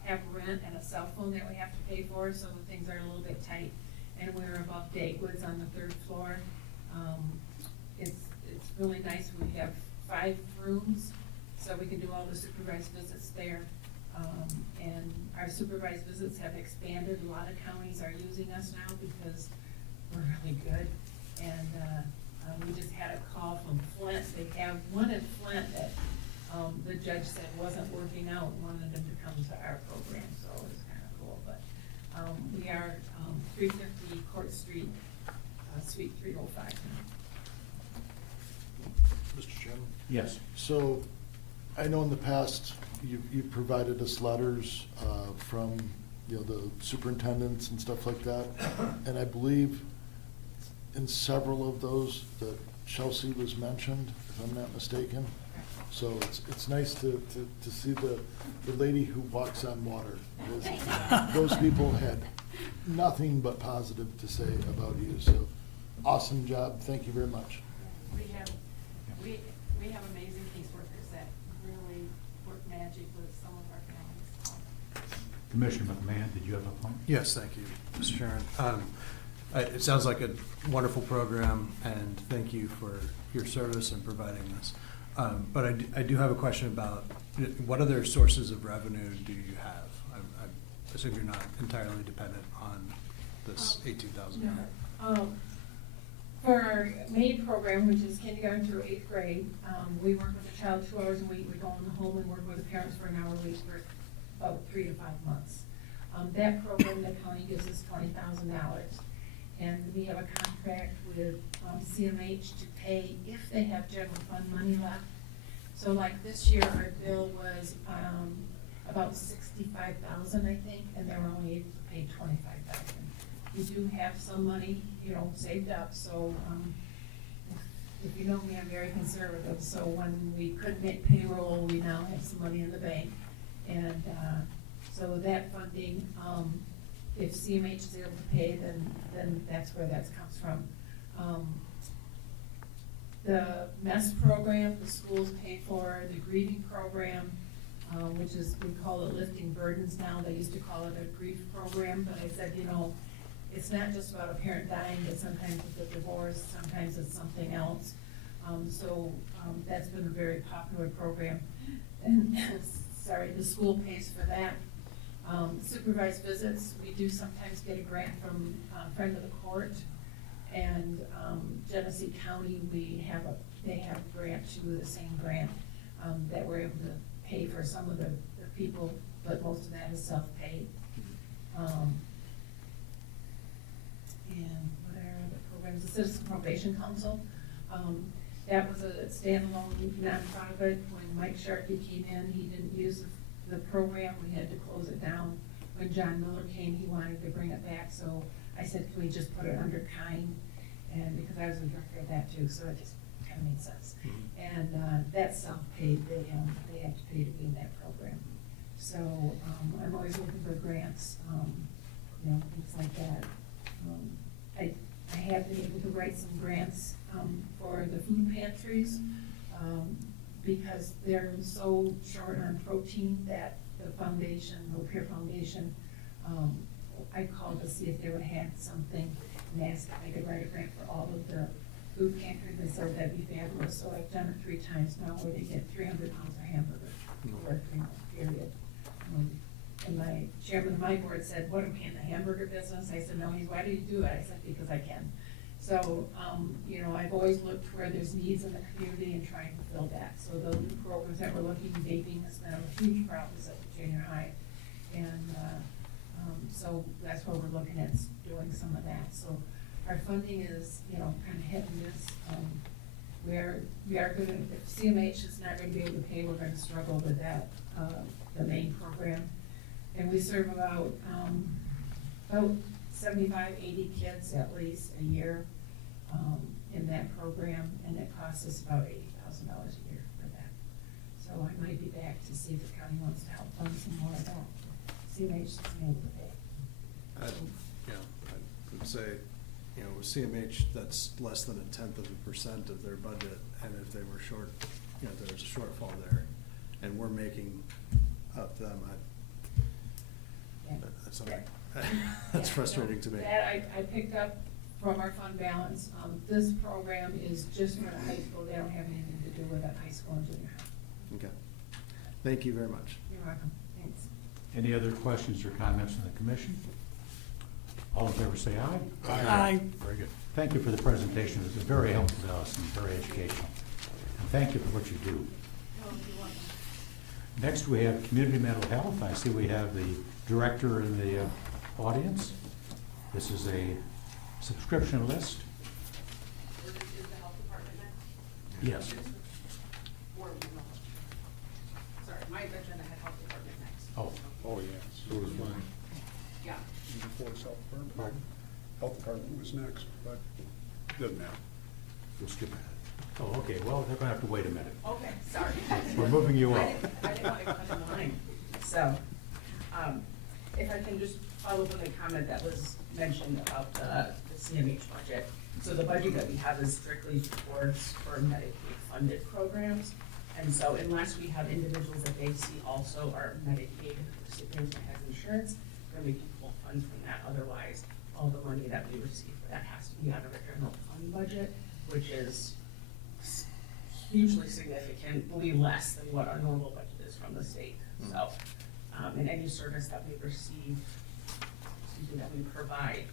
have rent and a cell phone that we have to pay for, so things are a little bit tight. And we're above Dagwood's on the 3rd floor. It's really nice, we have 5 rooms, so we can do all the supervised visits there. And our supervised visits have expanded. A lot of counties are using us now because we're really good. And we just had a call from Flint. They have one in Flint that the judge said wasn't working out, wanted them to come to our program, so it was kind of cool. But we are 350 Court Street, Suite 305 now. Mr. Chairman? Yes. So, I know in the past, you provided us letters from, the superintendents and stuff like that. And I believe in several of those that Chelsea was mentioned, if I'm not mistaken. So it's nice to see the lady who walks on water. Those people had nothing but positive to say about you. So awesome job. Thank you very much. We have amazing caseworkers that really work magic with some of our families. Commissioner McMahon, did you have a point? Yes, thank you, Mr. Chairman. It sounds like a wonderful program, and thank you for your service in providing this. But I do have a question about what other sources of revenue do you have? I assume you're not entirely dependent on this $18,000. No. For our main program, which is kindergarten through 8th grade, we work with the child 2 hours a week. We go in the home and work with the parents for an hour a week for about 3 to 5 months. That program, the county gives us $20,000. And we have a contract with CMH to pay if they have general fund money left. So like this year, our bill was about $65,000, I think, and they were only able to pay $25,000. We do have some money, saved up, so if you know me, I'm very conservative. So when we couldn't make payroll, we now have some money in the bank. And so that funding, if CMH is able to pay, then that's where that comes from. The MESS program, the schools pay for, the grieving program, which is, we call it lifting burdens now. They used to call it a grief program, but I said, you know, it's not just about a parent dying, but sometimes it's a divorce, sometimes it's something else. That's been a very popular program. And, sorry, the school pays for that. Supervised visits, we do sometimes get a grant from a friend of the court. And Genesee County, they have a grant too, the same grant, that we're able to pay for some of the people, but most of that is self-paid. And what are the programs? The Citizen Probation Council, that was a standalone nonprofit. When Mike Sharkey came in, he didn't use the program, we had to close it down. When John Miller came, he wanted to bring it back, so I said, can we just put it under kind? And because I was the director of that too, so it just kind of made sense. And that's self-paid, they have to pay to be in that program. So I'm always looking for grants, you know, things like that. I have been able to write some grants for the food pantries because they're so short on protein that the foundation, Lapeer Foundation, I called to see if they would have something and asked if I could write a grant for all of the food pantries. They said that'd be fabulous. So I've done it 3 times now where they get 300 pounds of hamburger for a 3-month period. And my chairman of my board said, what, am I in the hamburger business? I said, no. He's, why do you do it? I said, because I can. So, you know, I've always looked where there's needs in the community and trying to fill that. So the new programs that we're looking, vaping has been a huge problem at the junior high. And so that's what we're looking at, doing some of that. So our funding is, you know, kind of hit and miss. We are going to, if CMH is not going to be able to pay, we're going to struggle with that, the main program. And we serve about 75, 80 kids at least a year in that program, and it costs us about $80,000 a year for that. So I might be back to see if the county wants to help fund some more of that. CMH isn't able to pay. I would say, you know, with CMH, that's less than 0.1% of their budget, and if they were short, you know, there's a shortfall there, and we're making up them, that's something, that's frustrating to me. That I picked up from our fund balance. This program is just for the high school. They don't have anything to do with that high school and junior high. Okay. Thank you very much. You're welcome. Thanks. Any other questions or comments from the commission? All in favor say aye. Aye. Very good. Thank you for the presentation. It was very helpful to us and very educational. And thank you for what you do. Next, we have community mental health. I see we have the director in the audience. This is a subscription list. Is the health department next? Yes. Sorry, my agenda had health department next. Oh. Oh, yeah, so was mine. Yeah. Before the health department. Pardon? Health department was next, but doesn't matter. We'll skip ahead. Oh, okay. Well, they're going to have to wait a minute. Okay, sorry. We're moving you up. I didn't want to cut in line. So, if I can just follow up on the comment that was mentioned about the CMH budget. So the budget that we have is strictly towards for Medicaid funded programs. And so unless we have individuals that they see also are Medicaid recipients that has insurance, then we can pull funds from that. Otherwise, all the money that we receive for that has to be out of a general fund budget, which is hugely significantly less than what our normal budget is from the state. So, and any service that we receive, that we provide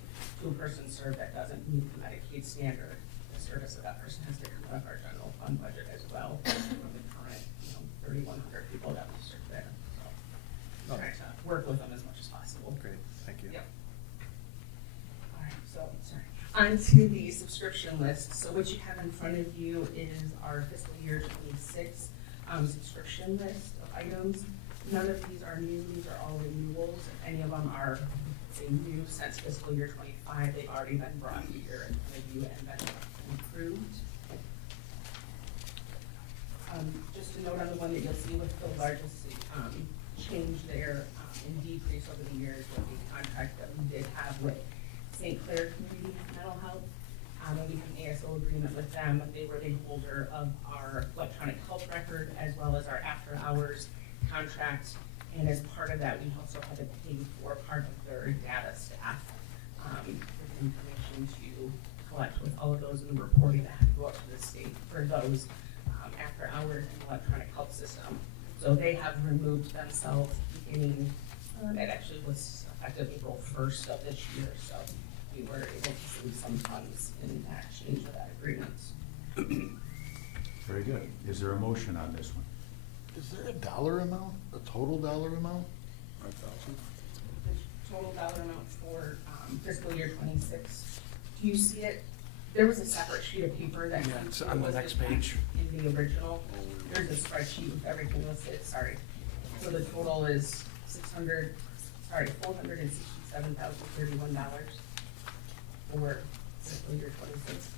to a person served that doesn't meet the Medicaid standard, the service of that person has to come out of our general fund budget as well from the current, 3,100 people that we serve there. So, try to work with them as much as possible. Great, thank you. Yep. All right, so, sorry. On to the subscription list. So what you have in front of you is our fiscal year 26 subscription list of items. None of these are new, these are all renewals. If any of them are, say, new since fiscal year 25, they've already been brought here in front of you and been approved. Just to note on the one that you'll see with the largest change there and decrease over the years with the contract that we did have with St. Clair Community Mental Health. And we have an ASO agreement with them. They were the holder of our electronic health record as well as our after-hours contract, and as part of that, we also had to pay for part of their data staff, for the information to collect with all of those and the reporting that had to go up to the state for those, after hour electronic health system. So they have removed themselves beginning, it actually was effective April 1st of this year, so we were able to save some funds in exchange for that agreement. Very good. Is there a motion on this one? Is there a dollar amount, a total dollar amount? 5,000? The total dollar amount for fiscal year 26. Do you see it? There was a separate sheet of paper that. Yeah, it's on the was next attached page. In the original. There's a spreadsheet with everything listed, sorry. So the total is $467,031 for fiscal year 26.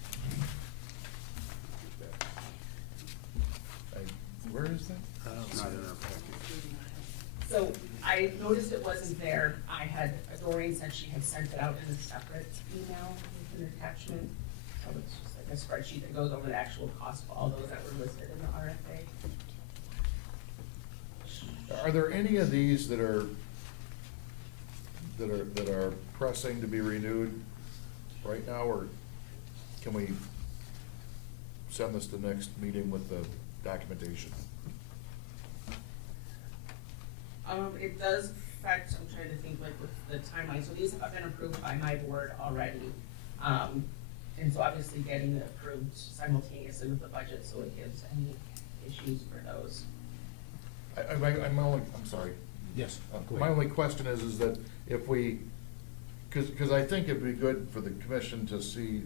Where is that? It's not in our package. So I noticed it wasn't there. Doreen said she had sent it out in a separate email with an attachment. So it's just like a spreadsheet that goes over the actual cost of all those that were listed in the RFA. Are there any of these that are pressing to be renewed right now, or can we send this to next meeting with the documentation? It does affect, I'm trying to think like with the timeline, so these have been approved by my board already. And so obviously getting it approved simultaneously with the budget, so it gives any issues for those. I'm sorry. Yes. Go My ahead. only question is that if we, because I think it'd be good for the commission to see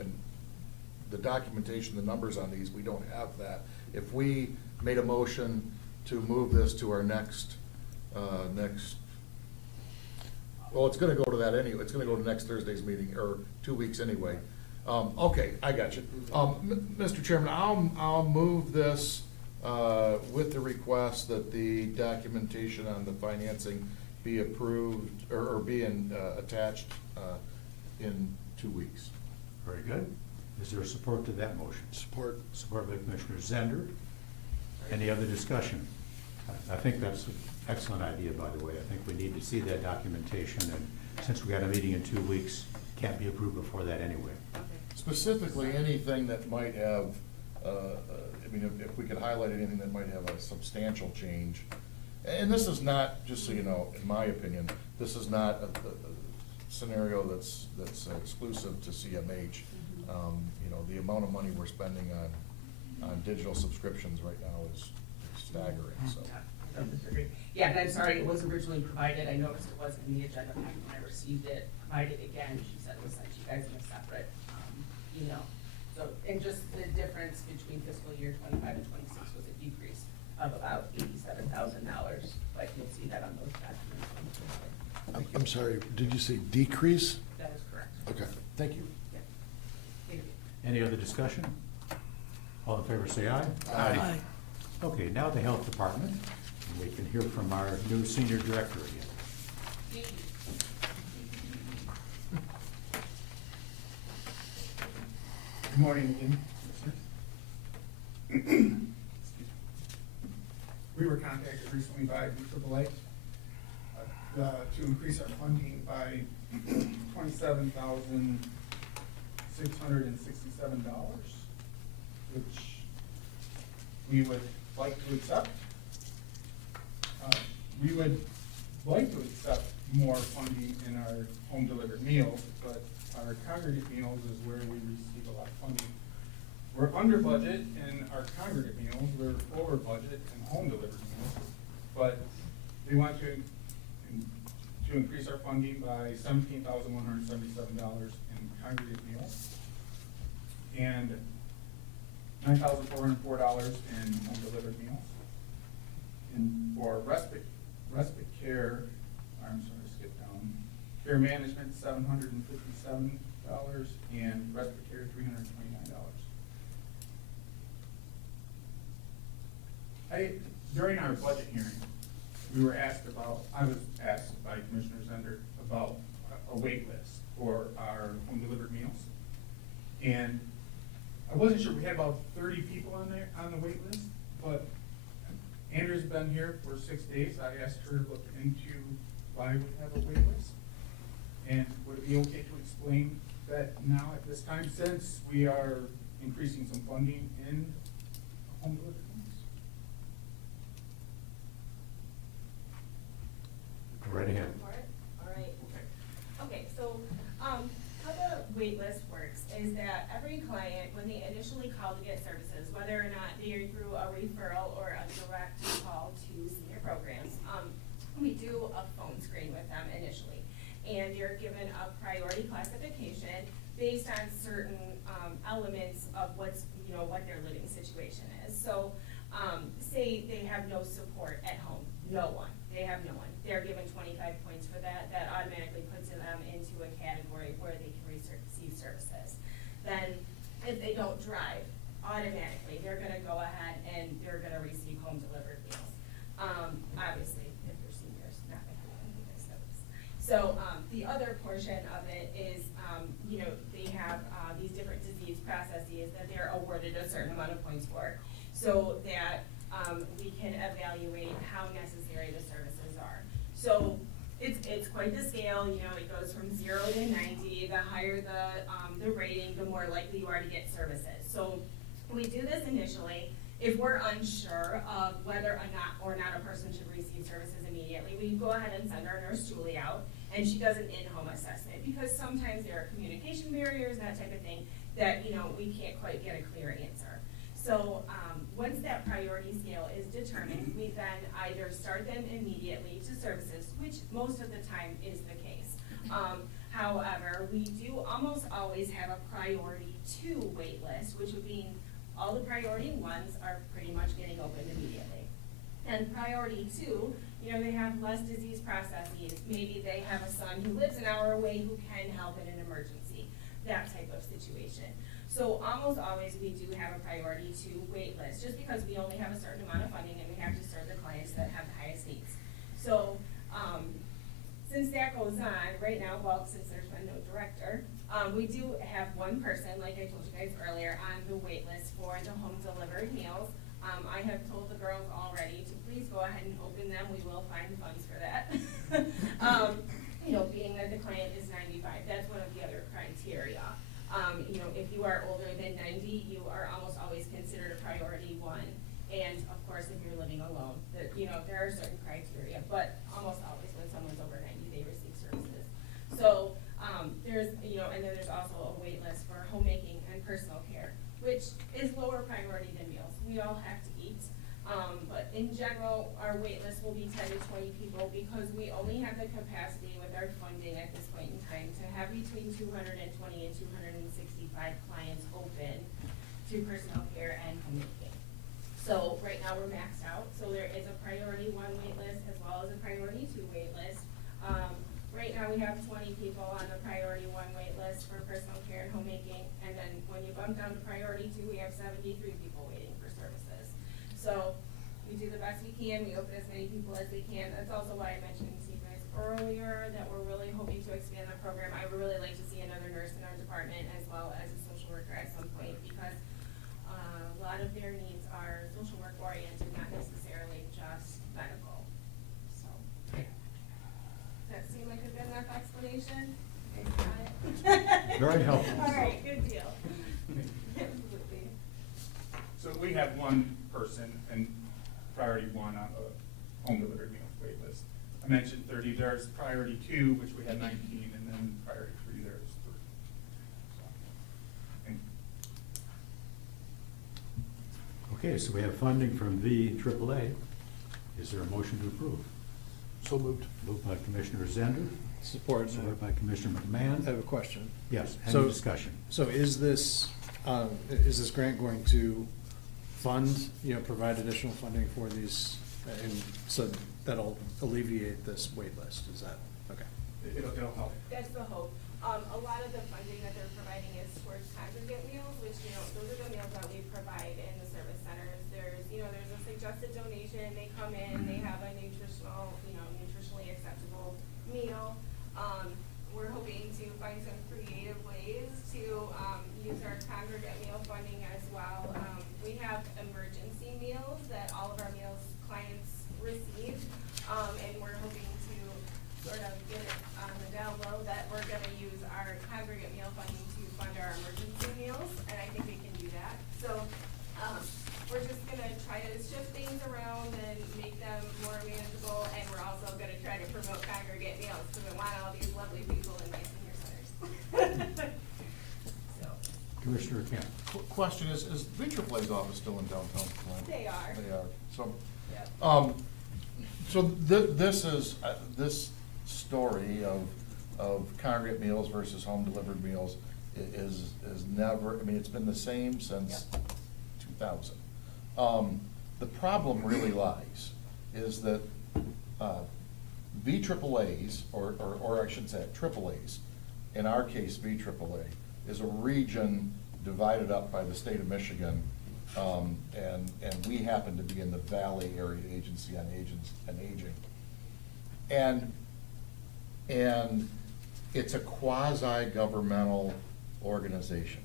and the documentation, the numbers on these, we don't have that. If we made a motion to move this to our next, well, it's gonna go to that anyway, it's gonna go to next Thursday's meeting, or 2 weeks anyway. Okay, I got you. Mr. Chairman, I'll move this, with the request that the documentation on the financing be approved, or be attached, in 2 weeks. Very good. Is there support to that motion? Support. Support by Commissioner Zender. Any other discussion? I think that's an excellent idea, by the way. I think we need to see that documentation, and since we got a meeting in 2 weeks, can't be approved before that anyway. Specifically, anything that might have, I mean, if we could highlight anything that might have a substantial change. And this is not, just so you know, in my opinion, this is not a scenario that's exclusive to CMH. You know, the amount of money we're spending on digital subscriptions right now is staggering, so. I don't disagree. Yeah, and I'm sorry, it was originally provided, I noticed it wasn't in the agenda packet when I received it, provided again, she said it was sent to you guys in a separate, email. So, and just the difference between fiscal year 25 and 26 was a decrease of about $87,000, but you'll see that on those documents. I'm sorry, did you say decrease? That is correct. Okay, thank you. Yeah. Thank you. Any other discussion? All in favor, say aye. Aye. Okay, now the Health Department, and we can hear from our new Senior Director again. Thank you. Good morning again, commissioners. We were contacted recently by AAA to increase our funding by $27,667, which we would like to accept. We would like to accept more funding in our home delivered meals, but our congregate meals is where we receive a lot of funding. We're under budget in our congregate meals, we're over budget in home delivered meals, but we want to increase our funding by $17,177 in congregate meals and $9,404 in home delivered meals. And for respite care, I'm sorry, skip down, care management, $757, and respite care, $329. During our budget hearing, I was asked by Commissioner Zender about a wait list for our home delivered meals. And I wasn't sure, we had about 30 people on the wait list, Andrew's been here for 6 days. I asked her to look into why we have a wait list. And would it be okay to explain that now at this time, since we are increasing some funding in home delivery homes? Go right ahead. All right. Okay, so, how the wait list works is that every client, when they initially call to get services, whether or not they're through a referral or a direct call to senior programs, we do a phone screen with them initially. And you're given a priority classification based on certain, elements of what's, what their living situation is. So, say they have no support at home, no one, they have no one. They're given 25 points for that. That automatically puts them into a category where they can receive services. Then, if they don't drive, automatically, they're gonna go ahead and they're gonna receive home delivered meals. Obviously, if they're seniors, not gonna have any of those services. So, the other portion of it is, they have, these different disease processes that they're awarded a certain amount of points for, so that, we can evaluate how necessary the services are. So, it's quite the scale, it goes from 0 to 90, the higher the rating, the more likely you are to get services. So, we do this initially. If we're unsure of whether or not a person should receive services immediately, we go ahead and send our nurse Julie out, and she does an in-home assessment, because sometimes there are communication barriers, that type of thing, that, we can't quite get a clear answer. So, once that priority scale is determined, we then either start them immediately to services, which most of the time is the case. However, we do almost always have a priority 2 wait list, which would mean all the priority 1s are pretty much getting opened immediately. And priority 2, they have less disease processes. Maybe they have a son who lives an hour away who can help in an emergency, that type of situation. So almost always we do have a priority 2 wait list, just because we only have a certain amount of funding and we have to serve the clients that have the highest needs. So, since that goes on, right now, since there's been no director, we do have one person, like I told you guys earlier, on the wait list for the home delivered meals. I have told the girls already to please go ahead and open them. We will find funds for that. Being that the client is 95, that's one of the other criteria. If you are older than 90, you are almost always considered a priority 1. And of course, if you're living alone, there are certain criteria, but almost always when someone's over 90, they receive services. So, there's, and then there's also a wait list for homemaking and personal care, which is lower priority than meals. We all have to eat. But in general, our wait list will be 10 to 20 people, because we only have the capacity with our funding at this point in time to have between 220 and 265 clients open to personal care and homemaking. So right now we're maxed out, so there is a priority 1 wait list as well as a priority 2 wait list. Right now we have 20 people on the priority 1 wait list for personal care and homemaking, and then when you bump down to priority 2, we have 73 people waiting for services. So we do the best we can, we open as many people as we can. That's also why I mentioned to you guys earlier that we're really hoping to expand the program. I would really like to see another nurse in our department as well as a social worker at some point, because a lot of their needs are social work oriented, not necessarily just medical. So, does that seem like a good enough explanation? Very helpful. All right, good deal. Absolutely. So we have one person and priority 1 on the home delivered meals wait list. I mentioned 30, there's priority 2, which we had 19, and then priority 3, there's 3. So, Okay, so we have funding from VAAA. Is there a motion to approve? So moved. Moved by Commissioner Zender. Support. Supported by Commissioner McMahon. I have a question. Yes, So- any discussion? So is this grant going to fund, provide additional funding for these, and so that'll alleviate this wait list, is that, okay? It'll help. That's the hope. A lot of the funding that they're providing is towards congregate meals, which, those are the meals that we provide in the service centers. There's a suggested donation, they come in, they have a nutritionally acceptable meal. We're hoping to find some creative ways to, use our congregate meal funding as well. We have emergency meals that all of our meals clients Commissioner Kent. Question is VAA's office still in downtown Flint? They are. They are, so, Yep. so this is, this story of congregate meals versus home delivered meals is never, I mean, it's been the same since 2000. The problem really lies is that VAAs, or I should say AAAs, in our case VAAA, is a region divided up by the state of Michigan, and we happen to be in the Valley Area Agency on Aging. And it's a quasi-governmental organization,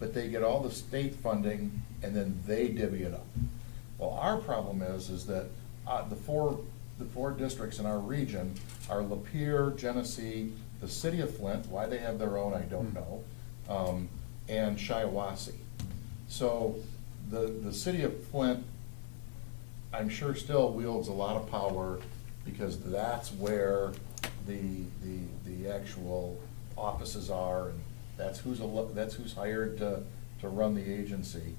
but they get all the state funding and then they divvy it up. Well, our problem is that the four districts in our region are Lapeer, Genesee, the city of Flint, why they have their own, I don't know, and Shiawassee. So the city of Flint, I'm sure still wields a lot of power because that's where the actual offices are, and that's who's hired to run the agency.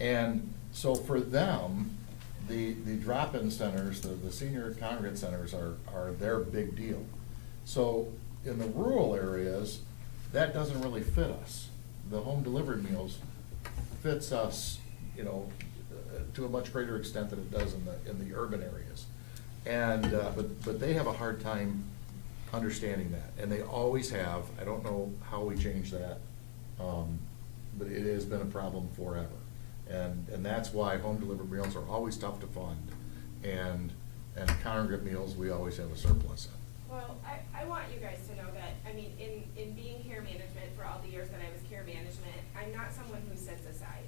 And so for them, the drop-in centers, the senior congregate centers are their big deal. So in the rural areas, that doesn't really fit us. The home delivered meals fits us, you know, to a much greater extent than it does in the urban areas. And, but they have a hard time understanding that, and they always have. I don't know how we change that, but it has been a problem forever. And that's why home delivered meals are always tough to fund, and congregate meals, we always have a surplus in. Well, I want you guys to know that, I mean, in being care management for all the years that I was care management, I'm not someone who sits aside.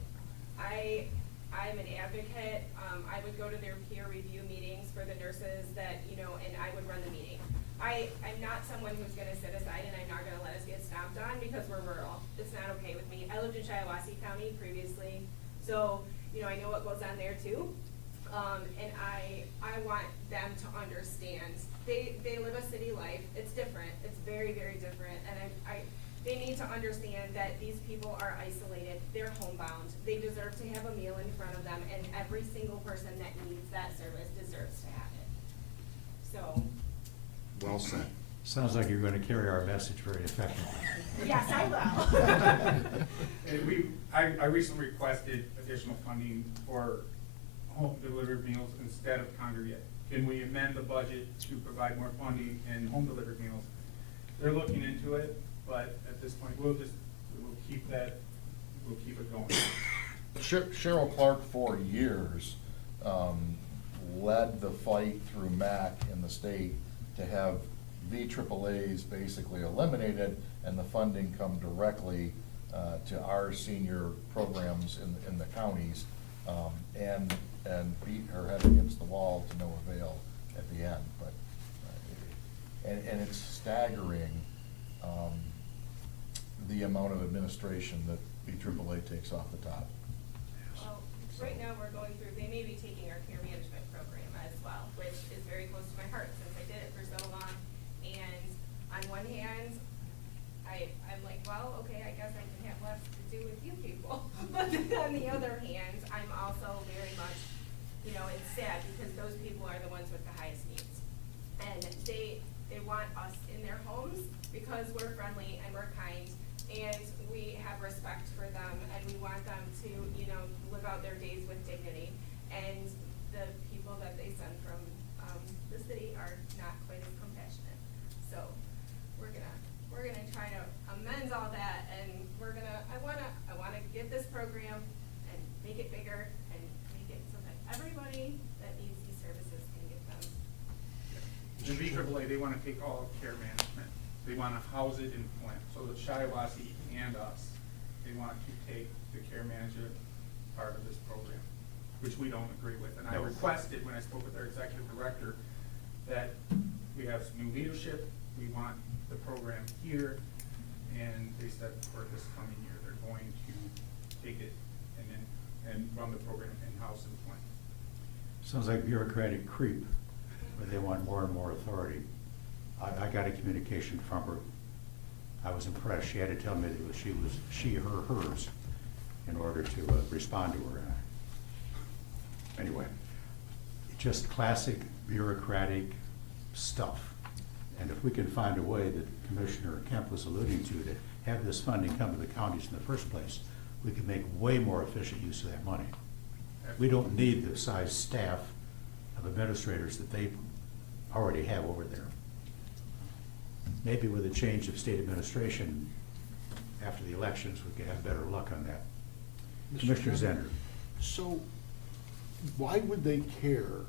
I'm an advocate. I would go to their peer review meetings for the nurses that, you know, and I would run the meeting. I'm not someone who's gonna sit aside and I'm not gonna let us get stomped on because we're rural. It's not okay with me. I lived in Shiawassee County previously, so, you know, I know what goes on there too. And I want them to understand. They live a city life. It's different. It's very, very different. And they need to understand that these people are isolated. They're homebound. They deserve to have a meal in front of them, and every single person that needs that service deserves to have it. So. Well said. Sounds like you're gonna carry our message very effectively. Yes, I will. And I recently requested additional funding for home delivered meals instead of congregate. Can we amend the budget to provide more funding in home delivered meals? They're looking into it, but at this point, we'll keep it going. Cheryl Clark for years led the fight through MAC in the state to have VAAs basically eliminated and the funding come directly to our senior programs in the counties, and beat her head against the wall to no avail at the end. But and it's staggering the amount of administration that VAAA takes off the top. Well, right now we're going through, they may be taking our care management program as well, which is very close to my heart since I did it for so long. And on one hand, I'm like, well, okay, I guess I can have less to do with you people. But then on the other hand, I'm also very much, you know, it's sad because those people are the ones with the highest needs. And they want us in their homes because we're friendly and we're kind and we have respect for them and we want them to, you know, live out their days with dignity. And the people that they send from the city are not quite as compassionate. So we're gonna try to amend all that, and I wanna get this program and make it bigger and make it so that everybody that needs these services can get them. The VAAA, they wanna take all of care management. They wanna house it in Flint, so the Shiawassee and us, they want to take the care manager part of this program, which we don't agree with. And I requested, when I spoke with our executive director, that we have some new leadership, we want the program here, and they said for this coming year, they're going to take it and run the program in-house in Flint. Sounds like bureaucratic creep, where they want more and more authority. I got a communication from her I was impressed. She had to tell me that she was she, her, hers in order to respond to her. Anyway, just classic bureaucratic stuff. And if we can find a way that Commissioner Kemp was alluding to have this funding come to the counties in the first place, we can make way more efficient use of that money. We don't need the size staff of administrators that they already have over there. Maybe with a change of state administration after the elections, we could have better luck on that. Commissioner Zender. So, why would they care?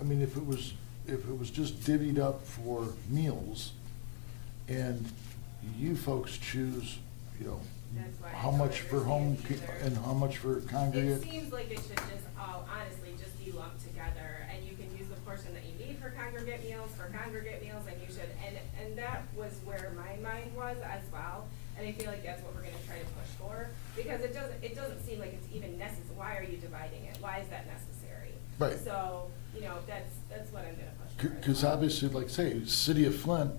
I mean, if it was just divvied up for meals, and you folks choose, you know, That's why I how don't much for home understand it either. and how much for congregate? It seems like it should just all honestly just be lumped together, and you can use the portion that you need for congregate meals, and you should, and that was where my mind was as well, and I feel like that's what we're gonna try to push for, because it doesn't seem like it's even necessary. Why are you dividing it? Why is that necessary? Right. So, you know, that's what I'm gonna push for. Because obviously, like say, City of Flint,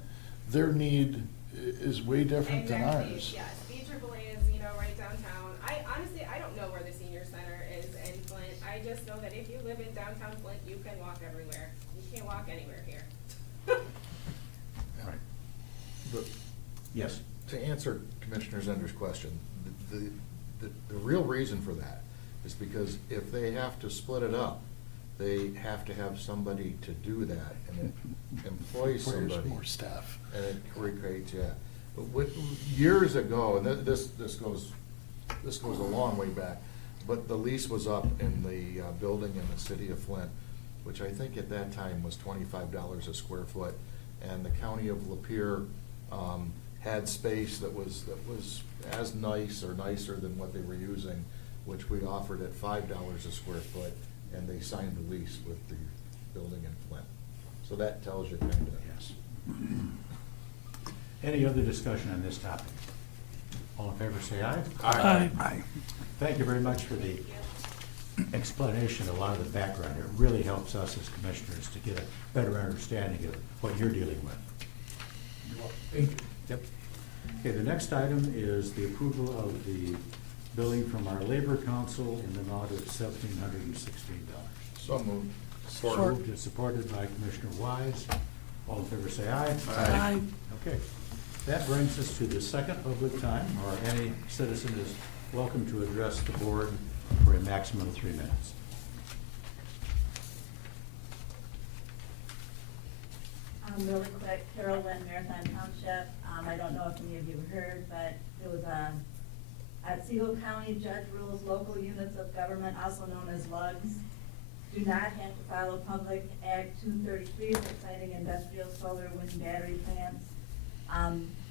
their need is way different than Exactly, ours. yes. BAAA is, you know, right downtown. I honestly, I don't know where the senior center is in Flint. I just know that if you live in downtown Flint, you can walk everywhere. You can't walk anywhere here. Right. But Yes. to answer Commissioner Zender's question, the real reason for that is because if they have to split it up, they have to have somebody to do that, and it employs Requires somebody. more staff. And it recreates, yeah. But years ago, and this goes a long way back, but the lease was up in the building in the city of Flint, which I think at that time was $25 a square foot, and the county of Lapeer had space that was as nice or nicer than what they were using, which we offered at $5 a square foot, and they signed the lease with the building in Flint. So that tells you kind of. Yes. Any other discussion on this topic? All in favor, say aye. Aye. Thank you very much for the explanation, a lot of the background. It really helps us as commissioners to get a better understanding of what you're dealing with. Thank you. Yep. Okay, the next item is the approval of the billing from our Labor Council in the amount of $1,716. So moved. Moved and supported by Commissioner Wise. All in favor, say aye. Aye. Okay. That brings us to the second public time, or any citizen is welcome to address the board for a maximum of 3 minutes. Really quick, Carol Lynn, Marathon Township. I don't know if any of you heard, but it was at Siegel County, judge rules local units of government, also known as LUGs, do not have to follow Public Act 233 for citing industrial solar wind battery plants.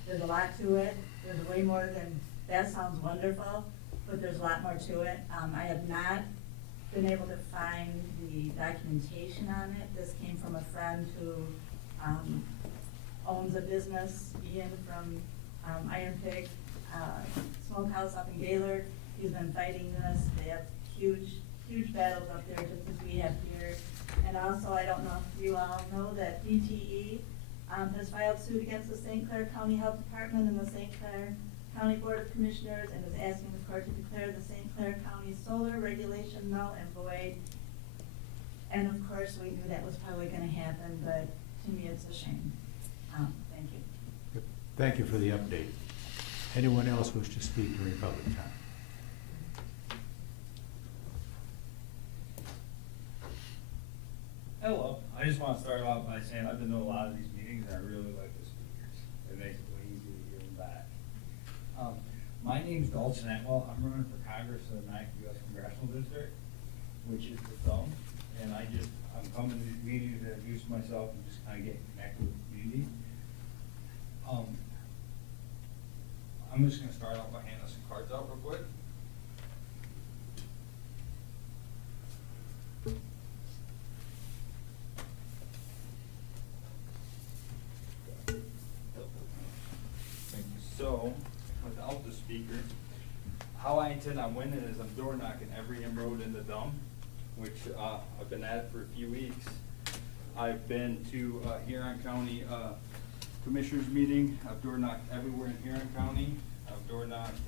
There's a lot to it. There's way more than, that sounds wonderful, but there's a lot more to it. I have not been able to find the documentation on it. This came from a friend who owns a business, Ian from Iron Pig Smokehouse up in Gaylord. He's been fighting this. They have huge battles up there, just as we have here. And also, I don't know if you all know that DTE has filed suit against the St. Clair County Health Department and the St. Clair County Board of Commissioners, and is asking the court to declare the St. Clair County solar regulation null and void. And of course, we knew that was probably gonna happen, but to me, it's a shame. Thank you. Yep. Thank you for the update. Anyone else wish to speak during public time? Hello, I just want to start off by saying I've been to a lot of these meetings and I really like the speakers. It makes it way easier to hear them back. My name's Dalton Atwell. I'm running for Congress in the 9th U.S. Congressional District, which is the thumb. And I'm coming to these meetings to introduce myself and just kind of get connected with the community. I'm just going to start off by handing some cards out real quick. So, without the speaker, how I intend on winning is I'm door knocking every inroad in the dump, which I've been at it for a few weeks. I've been to Huron County commissioners meeting. I've door knocked everywhere in Huron County. I've door knocked,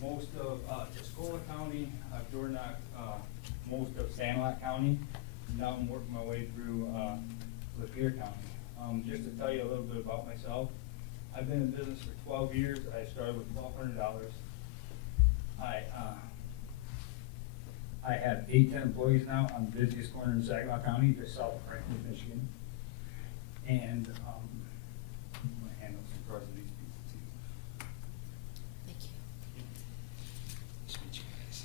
most of, Tuscola County. I've door knocked, most of Sanilac County. Now I'm working my way through, Lapeer County. Just to tell you a little bit about myself, I've been in business for 12 years. I started with $1,200. I have 8 to 10 employees now. I'm the busiest corner in Saginaw County, just south of Franklin, Michigan. And I'm gonna hand out some cards to these people too. Thank you. Nice to meet you guys.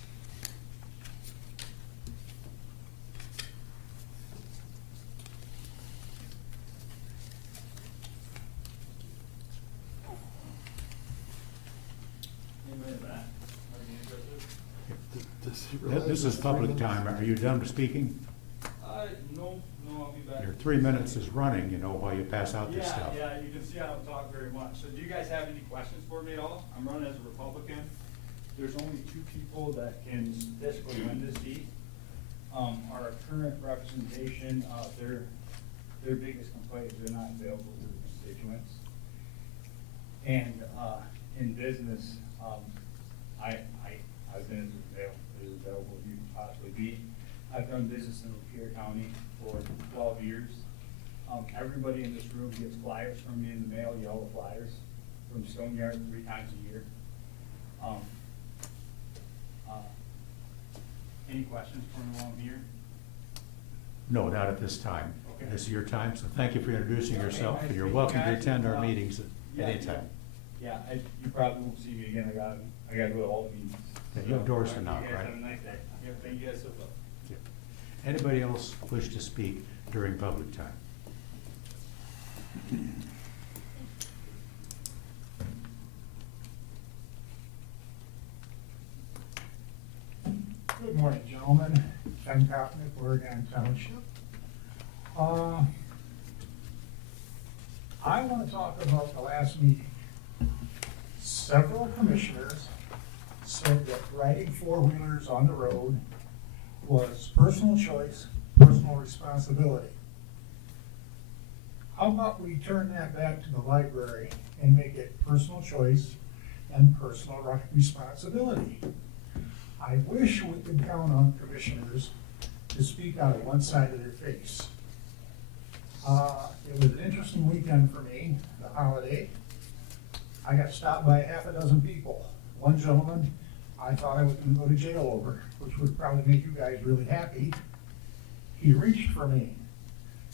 Anybody in the back? Are you interested? This is public time. Are you done speaking? No, I'll be back. Your 3 minutes is running, you know, while you pass out this stuff. Yeah, you can see I don't talk very much. So do you guys have any questions for me at all? I'm running as a Republican. There's only 2 people that can statistically win this seat. Our current representation, their biggest complaint is they're not available to the constituents. And, in business, I've been as available as you can possibly be. I've done business in Lapeer County for 12 years. Everybody in this room gets flyers from me in the mail, yellow flyers, from Stone Yard 3 times a year. Any questions for me while I'm here? No, not at this time. Okay. This is your time, so thank you for introducing Okay, yourself, nice and you're to meet welcome you to guys. attend our meetings at Yeah, any time. Yeah, you probably won't see me again. I gotta go to all the meetings. Yeah, you have doors to So, knock, you guys right? have a nice day. Yeah, thank you guys so much. Yeah. Anybody else wish to speak during public time? Good morning, gentlemen. Ken Kopnick, Oregon Township. I want to talk about the last meeting. Several commissioners said that riding four-wheelers on the road was personal choice, personal responsibility. How about we turn that back to the library and make it personal choice and personal responsibility? I wish we could count on commissioners to speak out of one side of their face. It was an interesting weekend for me, the holiday. I got stopped by half a dozen people. One gentleman I thought I was gonna go to jail over, which would probably make you guys really happy. He reached for me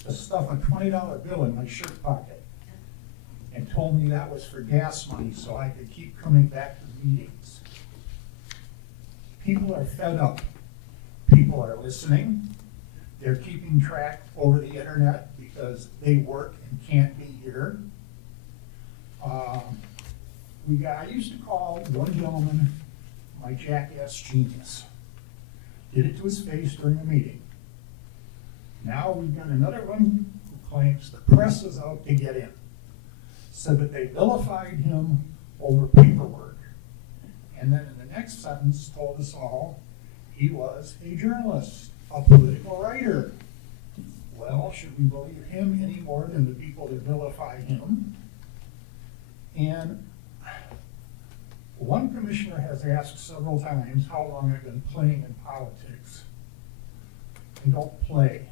to stuff a $20 bill in my shirt pocket and told me that was for gas money so I could keep coming back to the meetings. People are fed up. People are listening. They're keeping track over the internet because they work and can't be here. I used to call one gentleman my jackass genius. Did it to his face during a meeting. Now we've got another one who claims the press is out to get him. Said that they vilified him over paperwork. And then in the next sentence told us all he was a journalist, a political writer. Well, should we believe him any more than the people that vilify him? And one commissioner has asked several times how long I've been playing in politics. I don't play.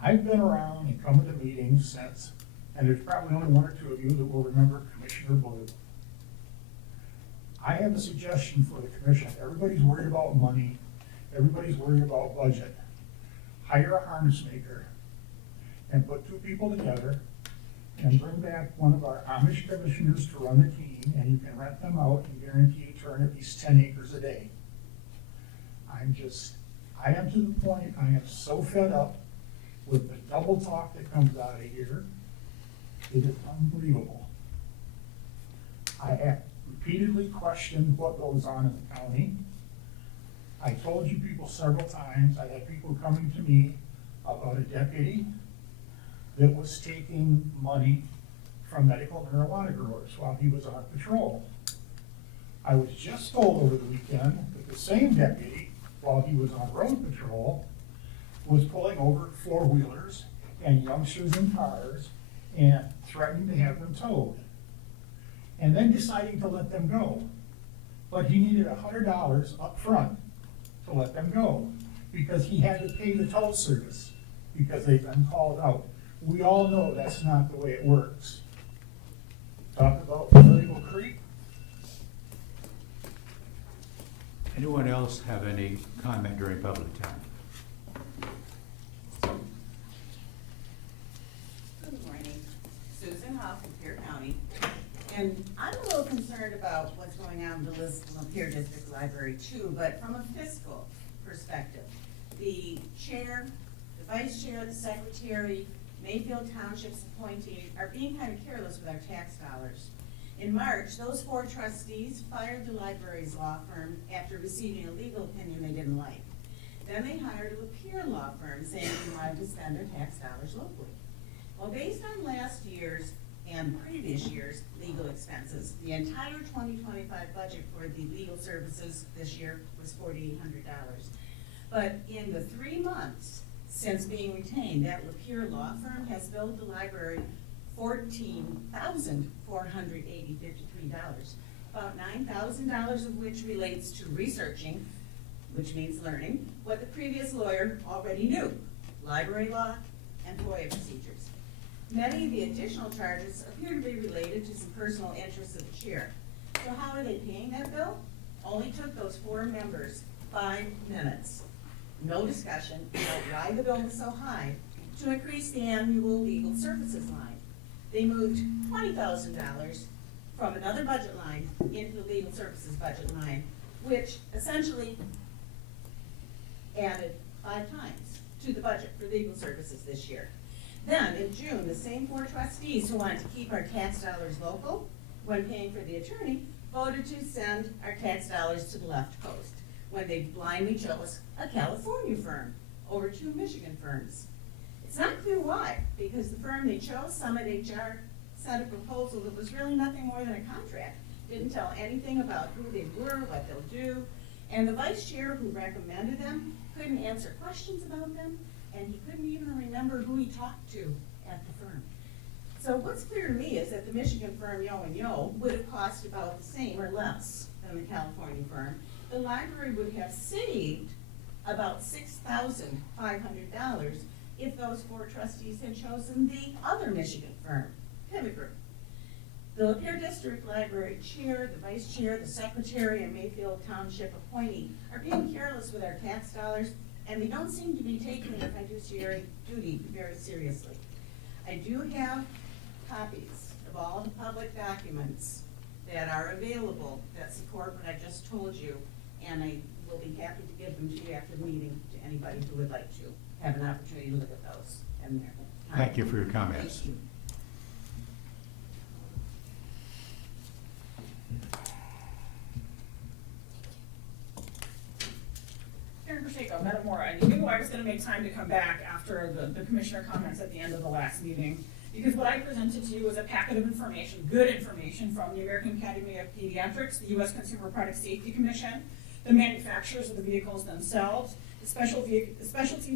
I've been around and come to meetings since, and there's probably only 1 or 2 of you that will remember Commissioner Blue. I have a suggestion for the commission. Everybody's worried about money. Everybody's worried about budget. Hire a harness maker and put 2 people together and bring back one of our Amish commissioners to run the team, and you can rent them out and guarantee to turn at least 10 acres a day. I am to the point, I am so fed up with the double talk that comes out of here. It is unbelievable. I have repeatedly questioned what goes on in the county. I told you people several times, I had people coming to me about a deputy that was taking money from medical marijuana growers while he was on patrol. I was just told over the weekend that the same deputy, while he was on road patrol, was pulling over four-wheelers and youngsters in cars and threatening to have them towed, and then deciding to let them go. But he needed $100 up front to let them go, because he had to pay the tow service, because they've been called out. We all know that's not the way it works. Talk about political creep. Anyone else have any comment during public time? Good morning, Susan Hoff from Lapeer County. And I'm a little concerned about what's going on in the Lapeer District Library too, but from a fiscal perspective. The chair, the vice chair, the secretary, Mayfield Township's appointee are being kind of careless with our tax dollars. In March, those 4 trustees fired the library's law firm after receiving a legal opinion they didn't like. Then they hired a Lapeer law firm saying they wanted to spend their tax dollars locally. Well, based on last year's and previous year's legal expenses, the entire 2025 budget for the legal services this year was $4,800. But in the 3 months since being retained, that Lapeer law firm has billed the library $14,453, about $9,000 of which relates to researching, which means learning, what the previous lawyer already knew, library law and FOIA procedures. Many of the additional charges appear to be related to some personal interests of the chair. So how are they paying that bill? Only took those 4 members 5 minutes. No discussion about why the bill was so high to increase the annual legal services line. They moved $20,000 from another budget line into the legal services budget line, which essentially added 5 times to the budget for legal services this year. Then, in June, the same 4 trustees who wanted to keep our tax dollars local when paying for the attorney voted to send our tax dollars to the left coast when they blindly chose a California firm over 2 Michigan firms. It's not clear why, because the firm they chose, Summit HR, sent a proposal that was really nothing more than a contract. Didn't tell anything about who they were, what they'll do, and the vice chair who recommended them couldn't answer questions about them, and he couldn't even remember who he talked to at the firm. So what's clear to me is that the Michigan firm Yo and Yo would have cost about the same or less than the California firm. The library would have saved about $6,500 if those 4 trustees had chosen the other Michigan firm, Pivot Group. The Lapeer District Library Chair, the Vice Chair, the Secretary, and Mayfield Township appointee are being careless with our tax dollars, and they don't seem to be taking their fiduciary duty very seriously. I do have copies of all the public documents that are available that support what I just told you, and I will be happy to give them to you after the meeting to anybody who would like to have an opportunity to look at those. And Thank you for your comments. Thank you. Karen Pacheco, Metamora, and you knew I was gonna make time to come back after the commissioner comments at the end of the last meeting, because what I presented to you was a packet of information, good information from the American Academy of Pediatrics, the U.S. Consumer Product Safety Commission, the manufacturers of the vehicles themselves, the Specialty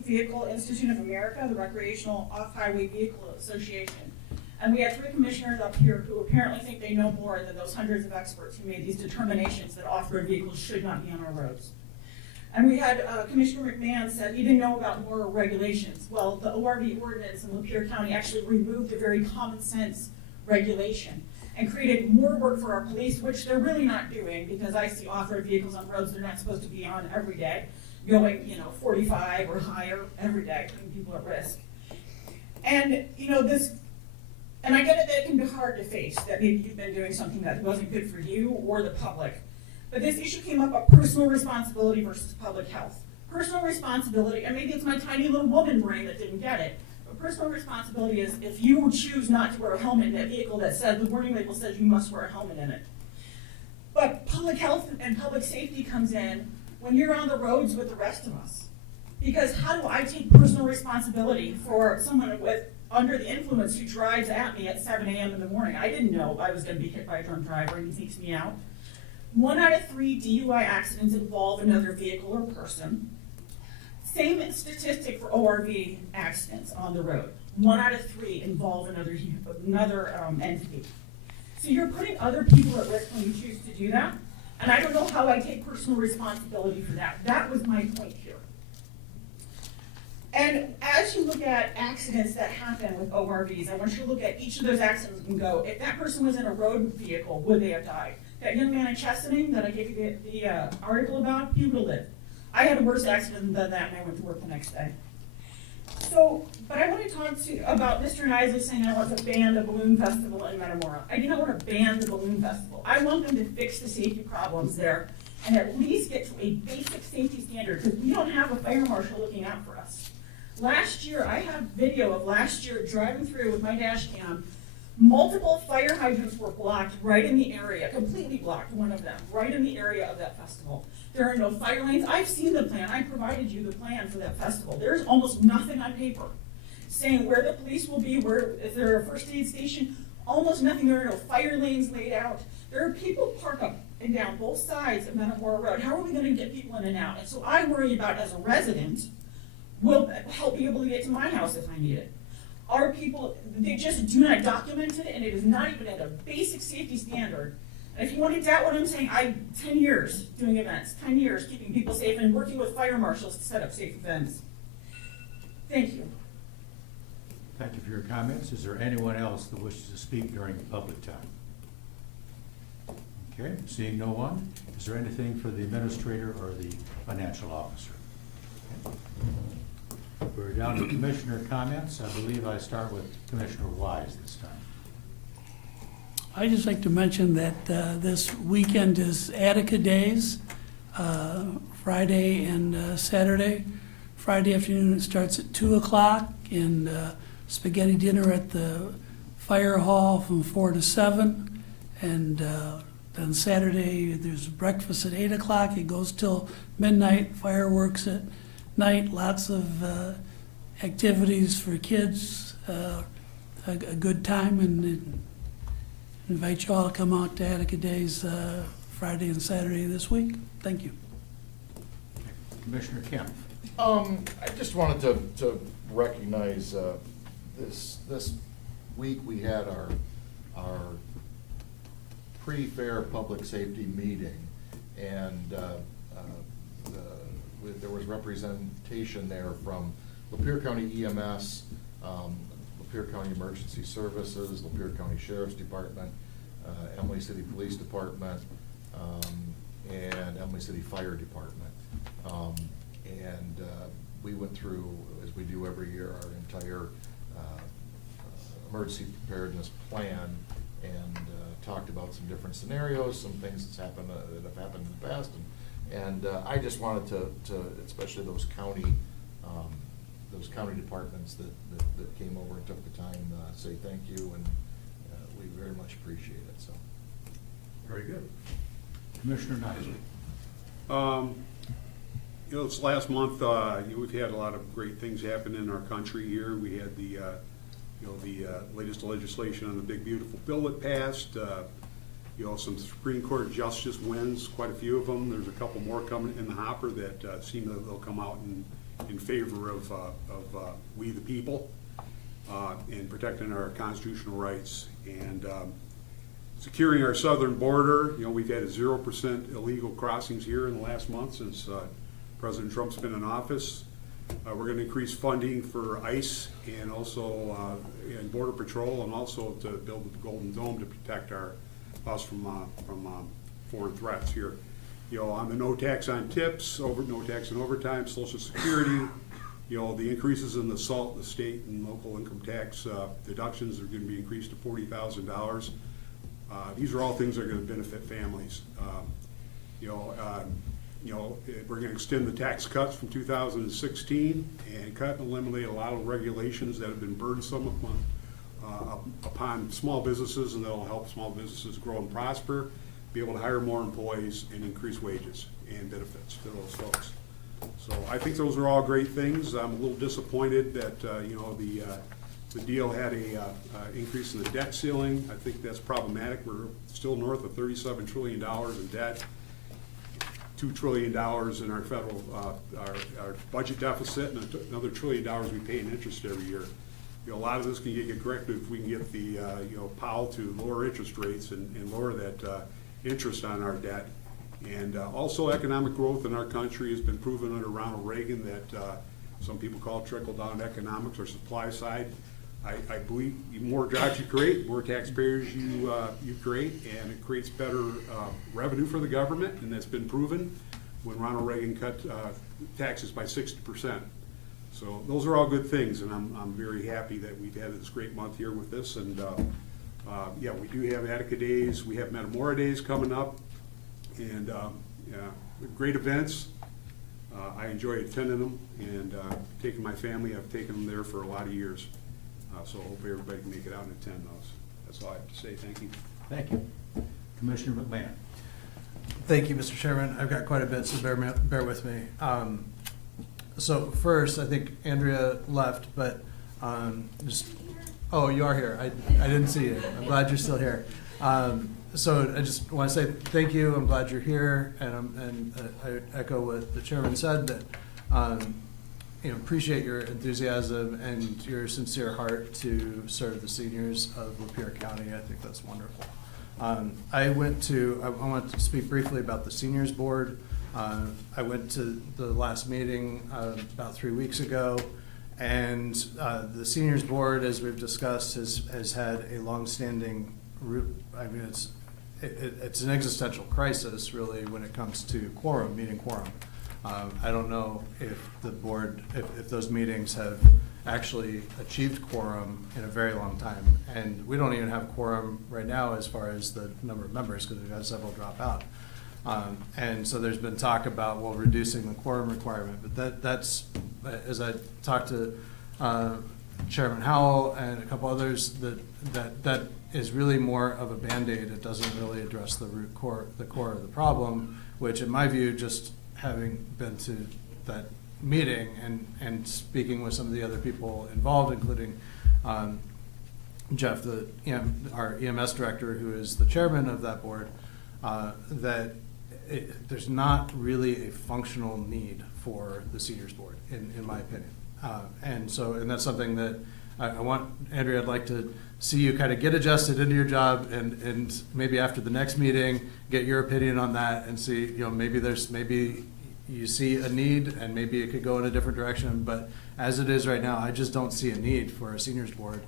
Vehicle Institute of America, the Recreational Off-Highway Vehicle Association. And we had 3 commissioners up here who apparently think they know more than those hundreds of experts who made these determinations that off-road vehicles should not be on our roads. And we had Commissioner McMahon said he didn't know about more regulations. Well, the ORV ordinance in Lapeer County actually removed a very common sense regulation and created more work for our police, which they're really not doing, because I see off-road vehicles on roads they're not supposed to be on every day, going 45 or higher every day, putting people at risk. And and I get it that it can be hard to face, that maybe you've been doing something that wasn't good for you or the public. But this issue came up of personal responsibility versus public health. Personal responsibility, and maybe it's my tiny little woman brain that didn't get it, but personal responsibility is if you choose not to wear a helmet in that vehicle that says, the warning label says you must wear a helmet in it. But public health and public safety comes in when you're on the roads with the rest of us. Because how do I take personal responsibility for someone under the influence who drives at me at 7 a.m. in the morning? I didn't know I was going to be hit by a drunk driver and he takes me out. 1 out of 3 DUI accidents involve another vehicle or person. Same statistic for ORV accidents on the road. 1 out of 3 involve another entity. So you're putting other people at risk when you choose to do that, and I don't know how I take personal responsibility for that. That was my point here. And as you look at accidents that happen with ORVs, I want you to look at each of those accidents and go, if that person was in a road vehicle, would they have died? That young man in Chesaning that I gave you the article about, he would have lived. I had a worse accident than that, and I went to work the next day. So, but I want to talk to you about Mr. Nisley saying I want to ban the balloon festival in Metamora. I do not want to ban the balloon festival. I want them to fix the safety problems there and at least get to a basic safety standard, because we don't have a fire marshal looking out for us. Last year, I have video of last year driving through with my dash cam. Multiple fire hydrants were blocked right in the area, completely blocked, one of them, right in the area of that festival. There are no fire lanes. I've seen the plan. I provided you the plan for that festival. There's almost nothing on paper saying where the police will be, where, if there are a first aid station, almost nothing. There are no fire lanes laid out. There are people parked up and down both sides of Metamora Road. How are we going to get people in and out? And so I worry about, as a resident, will help be able to get to my house if I need it. Our people, they just do not document it, and it is not even at a basic safety standard. And if you want to doubt what I'm saying, 10 years doing events, 10 years keeping people safe and working with fire marshals to set up safe events. Thank you. Thank you for your comments. Is there anyone else that wishes to speak during the public time? Okay, seeing no one, is there anything for the administrator or the financial officer? Okay. We're down to commissioner comments. I believe I start with Commissioner Wise this time. I'd just like to mention that this weekend is Attica Days, Friday and Saturday. Friday afternoon it starts at 2 o'clock, and spaghetti dinner at the fire hall from 4 to 7. And then Saturday there's breakfast at 8 o'clock. It goes till midnight, fireworks at night, lots of activities for kids, a good time, and invite you all to come out to Attica Days Friday and Saturday this week. Thank you. Commissioner Kemp. I just wanted to recognize this week we had our pre-fair public safety meeting, and there was representation there from Lapeer County EMS, Lapeer County Emergency Services, Lapeer County Sheriff's Department, Emily City Police Department, and Emily City Fire Department. We went through, as we do every year, our entire emergency preparedness plan, and talked about some different scenarios, some things that have happened in the past, and I just wanted to especially those county departments that came over and took the time, say thank you, and we very much appreciate it. So, very good. Commissioner Nisley. This last month, we've had a lot of great things happen in our country here. We had the latest legislation on the big beautiful bill that passed. Some Supreme Court justice wins, quite a few of them. There's a couple more coming in the hopper that seem that they'll come out in favor of we the people and protecting our constitutional rights and securing our southern border. We've had 0% illegal crossings here in the last month since President Trump's been in office. We're going to increase funding for ICE and also and Border Patrol, and also to build the Golden Dome to protect us from foreign threats here. On the no tax on tips, no tax on overtime, Social Security, the increases in the SALT, the state and local income tax deductions are going to be increased to $40,000. These are all things that are going to benefit families. We're going to extend the tax cuts from 2016 and cut and eliminate a lot of regulations that have been burdensome upon small businesses, and that'll help small businesses grow and prosper, be able to hire more employees, and increase wages and benefits to those folks. So I think those are all great things. I'm a little disappointed that the deal had a increase in the debt ceiling. I think that's problematic. We're still north of $37 trillion in debt. $2 trillion in our federal our budget deficit, and another $1 trillion we pay in interest every year. a lot of this can get corrected if we can get the, Powell to lower interest rates and lower that interest on our debt. And also economic growth in our country has been proven under Ronald Reagan that some people call trickle-down economics or supply side. I believe the more jobs you create, more taxpayers you create, and it creates better revenue for the government, and that's been proven when Ronald Reagan cut taxes by 60%. So those are all good things, and I'm very happy that we've had this great month here with this. And yeah, we do have Attica Days, we have Metamora Days coming up, and yeah, great events. I enjoy attending them and taking my family. I've taken them there for a lot of years. So I hope everybody can make it out and attend those. That's all I have to say. Thank you. Thank you. Commissioner McMahon. Thank you, Mr. Chairman. I've got quite a bit, so bear with me. So first, I think Andrea left, but oh, you are here. I didn't see you. I'm glad you're still here. So I just want to say thank you. I'm glad you're here, and I echo what the chairman said, that appreciate your enthusiasm and your sincere heart to serve the seniors of Lapeer County. I think that's wonderful. I want to speak briefly about the seniors board. I went to the last meeting about 3 weeks ago, and the seniors board, as we've discussed, has had a longstanding it's an existential crisis, really, when it comes to meeting quorum. I don't know if the board, if those meetings have actually achieved quorum in a very long time. And we don't even have quorum right now as far as the number of members, because we've had several drop out. And so there's been talk about, well, reducing the quorum requirement, but that's, as I talked to Chairman Howell and a couple others, that is really more of a Band-Aid. It doesn't really address the core of the problem, which in my view, just having been to that meeting and speaking with some of the other people involved, including Jeff, our EMS director, who is the chairman of that board, that there's not really a functional need for the seniors board, in my opinion. And that's something that I want, Andrea, I'd like to see you kind of get adjusted into your job, and maybe after the next meeting, get your opinion on that and see, maybe you see a need and maybe it could go in a different direction. But as it is right now, I just don't see a need for a seniors board.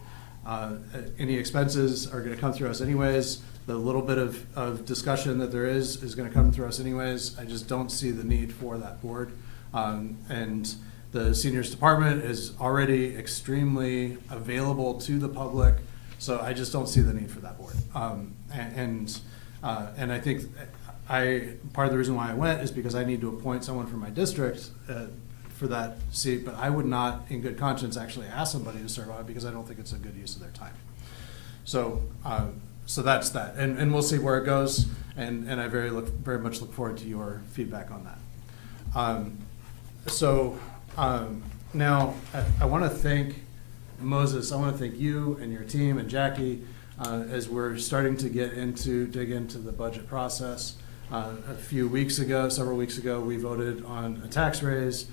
Any expenses are going to come through us anyways. The little bit of discussion that there is going to come through us anyways. I just don't see the need for that board. And the seniors department is already extremely available to the public, so I just don't see the need for that board. And I think part of the reason why I went is because I need to appoint someone from my district for that seat, but I would not, in good conscience, actually ask somebody to serve on it because I don't think it's a good use of their time. So that's that, and we'll see where it goes, and I very much look forward to your feedback on that. Now I want to thank Moses. I want to thank you and your team and Jackie as we're starting to dig into the budget process. Several weeks ago, we voted on a tax raise,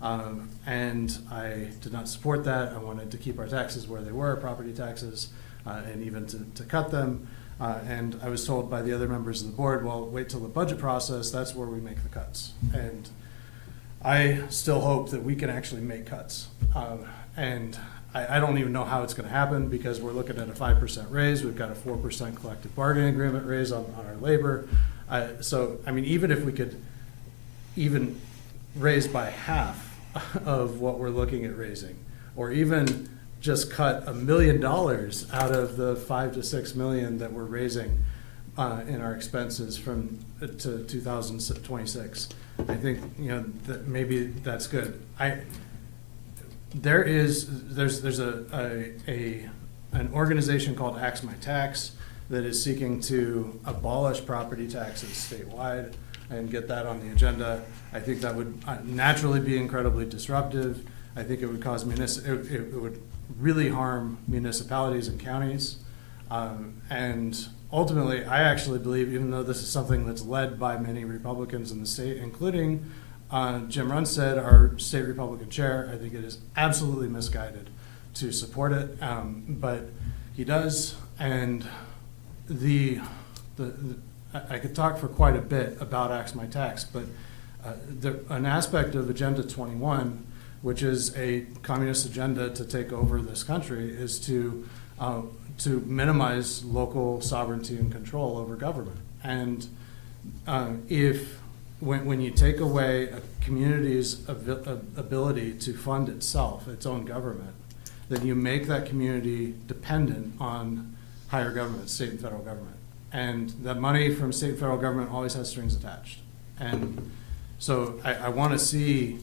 and I did not support that. I wanted to keep our taxes where they were, property taxes, and even to cut them. And I was told by the other members of the board, well, wait till the budget process, that's where we make the cuts. And I still hope that we can actually make cuts. And I don't even know how it's going to happen, because we're looking at a 5% raise. We've got a 4% collective bargaining agreement raise on our labor. So, I mean, even if we could even raise by half of what we're looking at raising, or even just cut $1 million out of the 5 to 6 million that we're raising in our expenses to 2026, I think that maybe that's good. There's an organization called Axe My Tax that is seeking to abolish property taxes statewide and get that on the agenda. I think that would naturally be incredibly disruptive. I think it would cause it would really harm municipalities and counties. And ultimately, I actually believe, even though this is something that's led by many Republicans in the state, including Jim Runstead, our state Republican chair, I think it is absolutely misguided to support it, but he does, and I could talk for quite a bit about Axe My Tax, but an aspect of Agenda 21, which is a communist agenda to take over this country, is to minimize local sovereignty and control over government. And when you take away a community's ability to fund itself, its own government, then you make that community dependent on higher government, state and federal government. And that money from state and federal government always has strings attached. And so I want to see,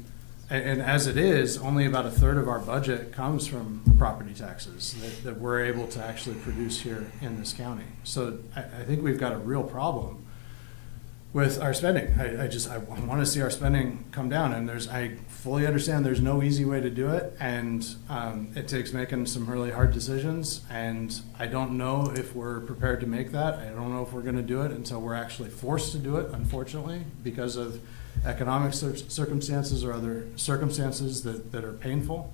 and as it is, only about a third of our budget comes from property taxes that we're able to actually produce here in this county. So I think we've got a real problem with our spending. I want to see our spending come down, and I fully understand there's no easy way to do it, and it takes making some really hard decisions, and I don't know if we're prepared to make that. I don't know if we're going to do it until we're actually forced to do it, unfortunately, because of economic circumstances or other circumstances that are painful.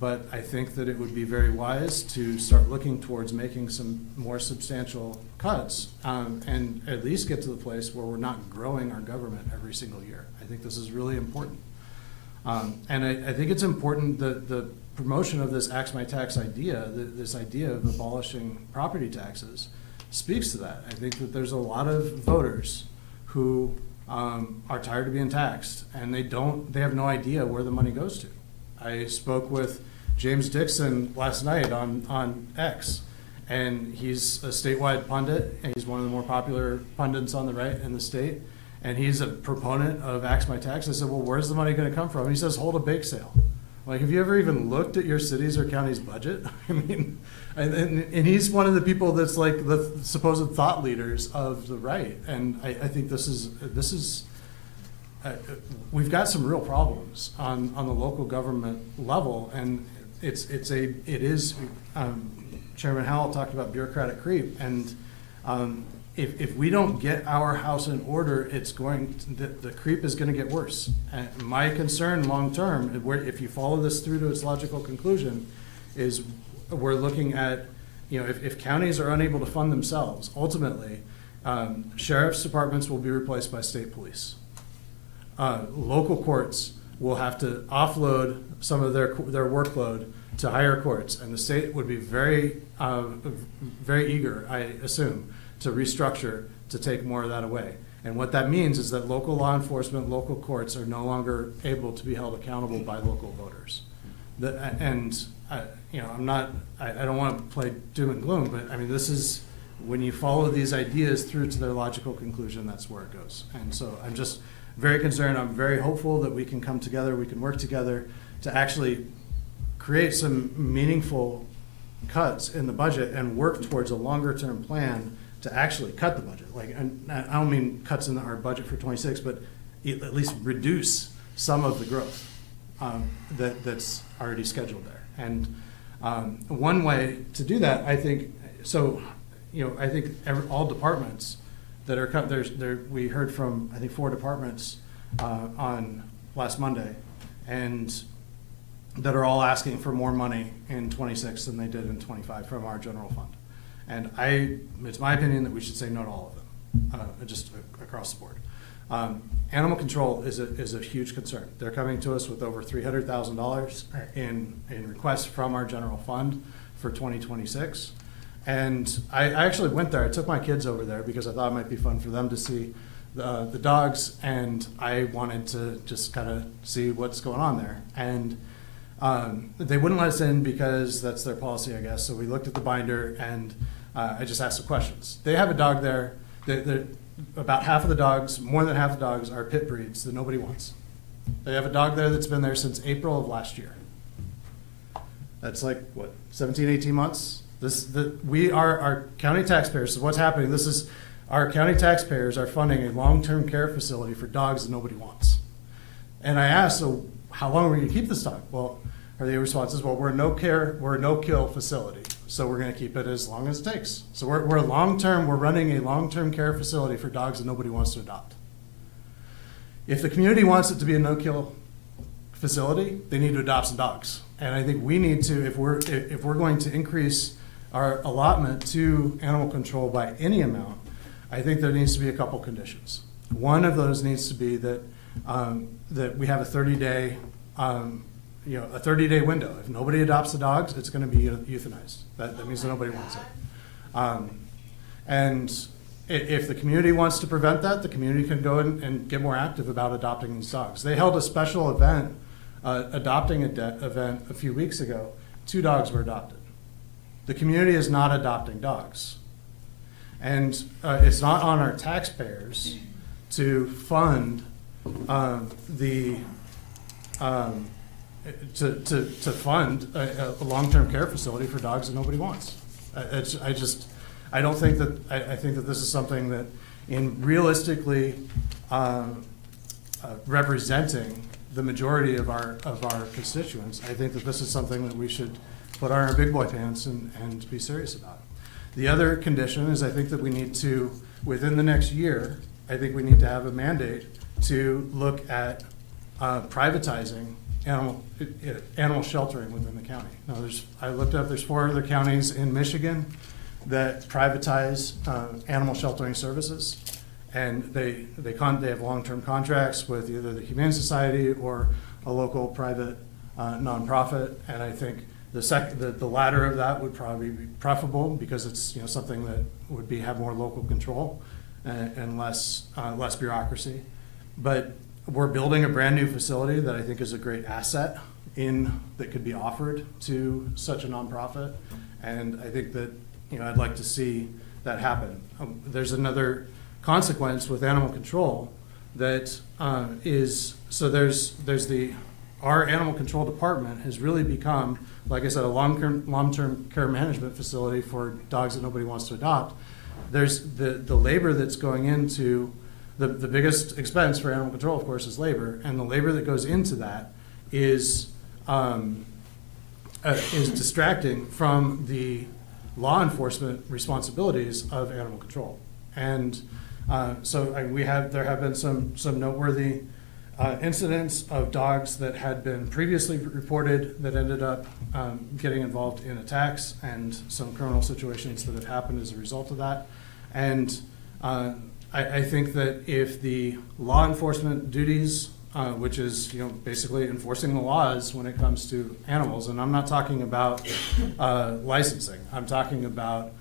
But I think that it would be very wise to start looking towards making some more substantial cuts, and at least get to the place where we're not growing our government every single year. I think this is really important. And I think it's important that the promotion of this Axe My Tax idea, this idea of abolishing property taxes, speaks to that. I think that there's a lot of voters who are tired of being taxed, and they have no idea where the money goes to. I spoke with James Dixon last night on X, and he's a statewide pundit, and he's one of the more popular pundits on the right in the state, and he's a proponent of Axe My Tax. I said, well, where's the money going to come from? And he says, hold a bake sale. Like, have you ever even looked at your city's or county's budget? I mean, and he's one of the people that's like the supposed thought leaders of the right, and I think this is we've got some real problems on the local government level, and it is Chairman Howell talked about bureaucratic creep, and if we don't get our house in order, the creep is going to get worse. And my concern long term, if you follow this through to its logical conclusion, is we're looking at, if counties are unable to fund themselves, ultimately, sheriff's departments will be replaced by state police. Local courts will have to offload some of their workload to higher courts, and the state would be very eager, I assume, to restructure to take more of that away. And what that means is that local law enforcement, local courts are no longer able to be held accountable by local voters. I don't want to play doom and gloom, but I mean, this is, when you follow these ideas through to their logical conclusion, that's where it goes. And so I'm just very concerned. I'm very hopeful that we can come together, we can work together to actually create some meaningful cuts in the budget and work towards a longer term plan to actually cut the budget. Like, and I don't mean cuts in our budget for 26, but at least reduce some of the growth that's already scheduled there. And one way to do that, I think, I think all departments that are cut, we heard from, I think, 4 departments on last Monday, and that are all asking for more money in 26 than they did in 25 from our general fund. And it's my opinion that we should say no to all of them, just across the board. Animal control is a huge concern. They're coming to us with over $300,000 in requests from our general fund for 2026. And I actually went there. I took my kids over there because I thought it might be fun for them to see the dogs, and I wanted to just kind of see what's going on there. And they wouldn't let us in because that's their policy, I guess. So we looked at the binder, and I just asked the questions. They have a dog there. About half of the dogs, more than half the dogs, are pit breeds that nobody wants. They have a dog there that's been there since April of last year. That's like, what, 17, 18 months? We are our county taxpayers. So what's happening, our county taxpayers are funding a long-term care facility for dogs that nobody wants. And I asked, so how long are we going to keep this dog? Well, the response is, well, we're a no-kill facility, so we're going to keep it as long as it takes. So we're running a long-term care facility for dogs that nobody wants to adopt. If the community wants it to be a no-kill facility, they need to adopt some dogs. And I think we need to, if we're going to increase our allotment to animal control by any amount, I think there needs to be a couple conditions. One of those needs to be that, that we have a 30-day, a 30-day window. If nobody adopts the dogs, it's gonna be euthanized. That means that nobody wants it. And if the community wants to prevent that, the community can go and get more active about adopting these dogs. They held a special event, adopting event a few weeks ago. 2 dogs were adopted. The community is not adopting dogs. And it's not on our taxpayers to fund to fund a long-term care facility for dogs that nobody wants. I don't think that, I think that this is something that in realistically representing the majority of our constituents, I think that this is something that we should put on our big boy pants and be serious about. The other condition is I think that we need to, within the next year, I think we need to have a mandate to look at privatizing animal sheltering within the county. Now, I looked up, there's 4 other counties in Michigan that privatize animal sheltering services, and they have long-term contracts with either the Humane Society or a local private nonprofit, and I think the latter of that would probably be preferable because it's something that would have more local control and less bureaucracy. But we're building a brand new facility that I think is a great asset that could be offered to such a nonprofit, and I think that I'd like to see that happen. There's another consequence with animal control that our animal control department has really become, like I said, a long-term care management facility for dogs that nobody wants to adopt. There's the labor that's going into the biggest expense for animal control, of course, is labor, and the labor that goes into that is distracting from the law enforcement responsibilities of animal control. And there have been some noteworthy incidents of dogs that had been previously reported that ended up getting involved in attacks, and some criminal situations that have happened as a result of that. And I think that if the law enforcement duties, which is basically enforcing the laws when it comes to animals, and I'm not talking about licensing, I'm talking about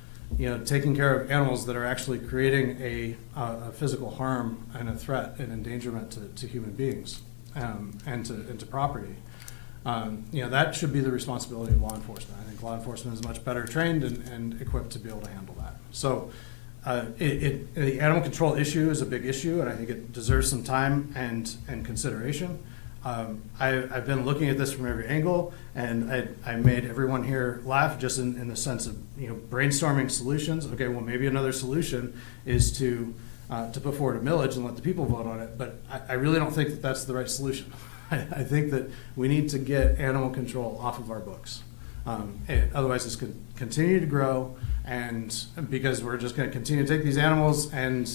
taking care of animals that are actually creating a physical harm and a threat and endangerment to human beings and to property. That should be the responsibility of law enforcement. I think law enforcement is much better trained and equipped to be able to handle that. So the animal control issue is a big issue, and I think it deserves some time and consideration. I've been looking at this from every angle, and I made everyone here laugh just in the sense of brainstorming solutions. Okay, well, maybe another solution is to put forward a millage and let the people vote on it, but I really don't think that that's the right solution. I think that we need to get animal control off of our books. Otherwise, it's going to continue to grow, and because we're just going to continue to take these animals, and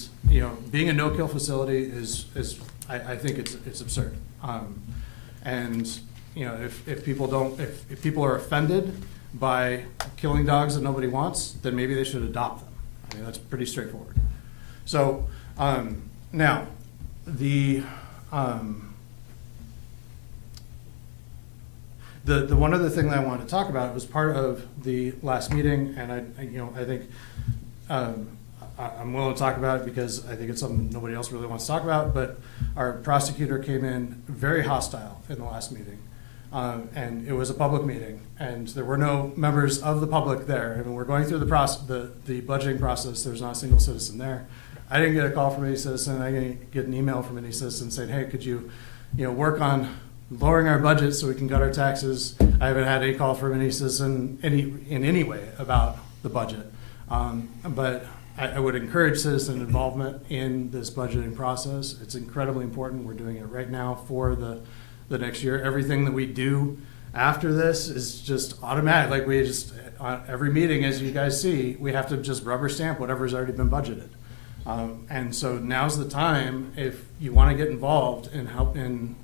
being a no-kill facility is I think it's absurd. If people are offended by killing dogs that nobody wants, then maybe they should adopt them. I mean, that's pretty straightforward. So now the one other thing that I wanted to talk about was part of the last meeting, and I think I'm willing to talk about it because I think it's something nobody else really wants to talk about, but our prosecutor came in very hostile in the last meeting. And it was a public meeting, and there were no members of the public there. I mean, we're going through the budgeting process. There's not a single citizen there. I didn't get a call from any citizen. I didn't get an email from any citizen saying, hey, could you work on lowering our budget so we can cut our taxes. I haven't had any call from any citizen in any way about the budget. But I would encourage citizen involvement in this budgeting process. It's incredibly important. We're doing it right now for the next year. Everything that we do after this is just automatic. Like we just, every meeting, as you guys see, we have to just rubber stamp whatever's already been budgeted. And so now's the time, if you want to get involved in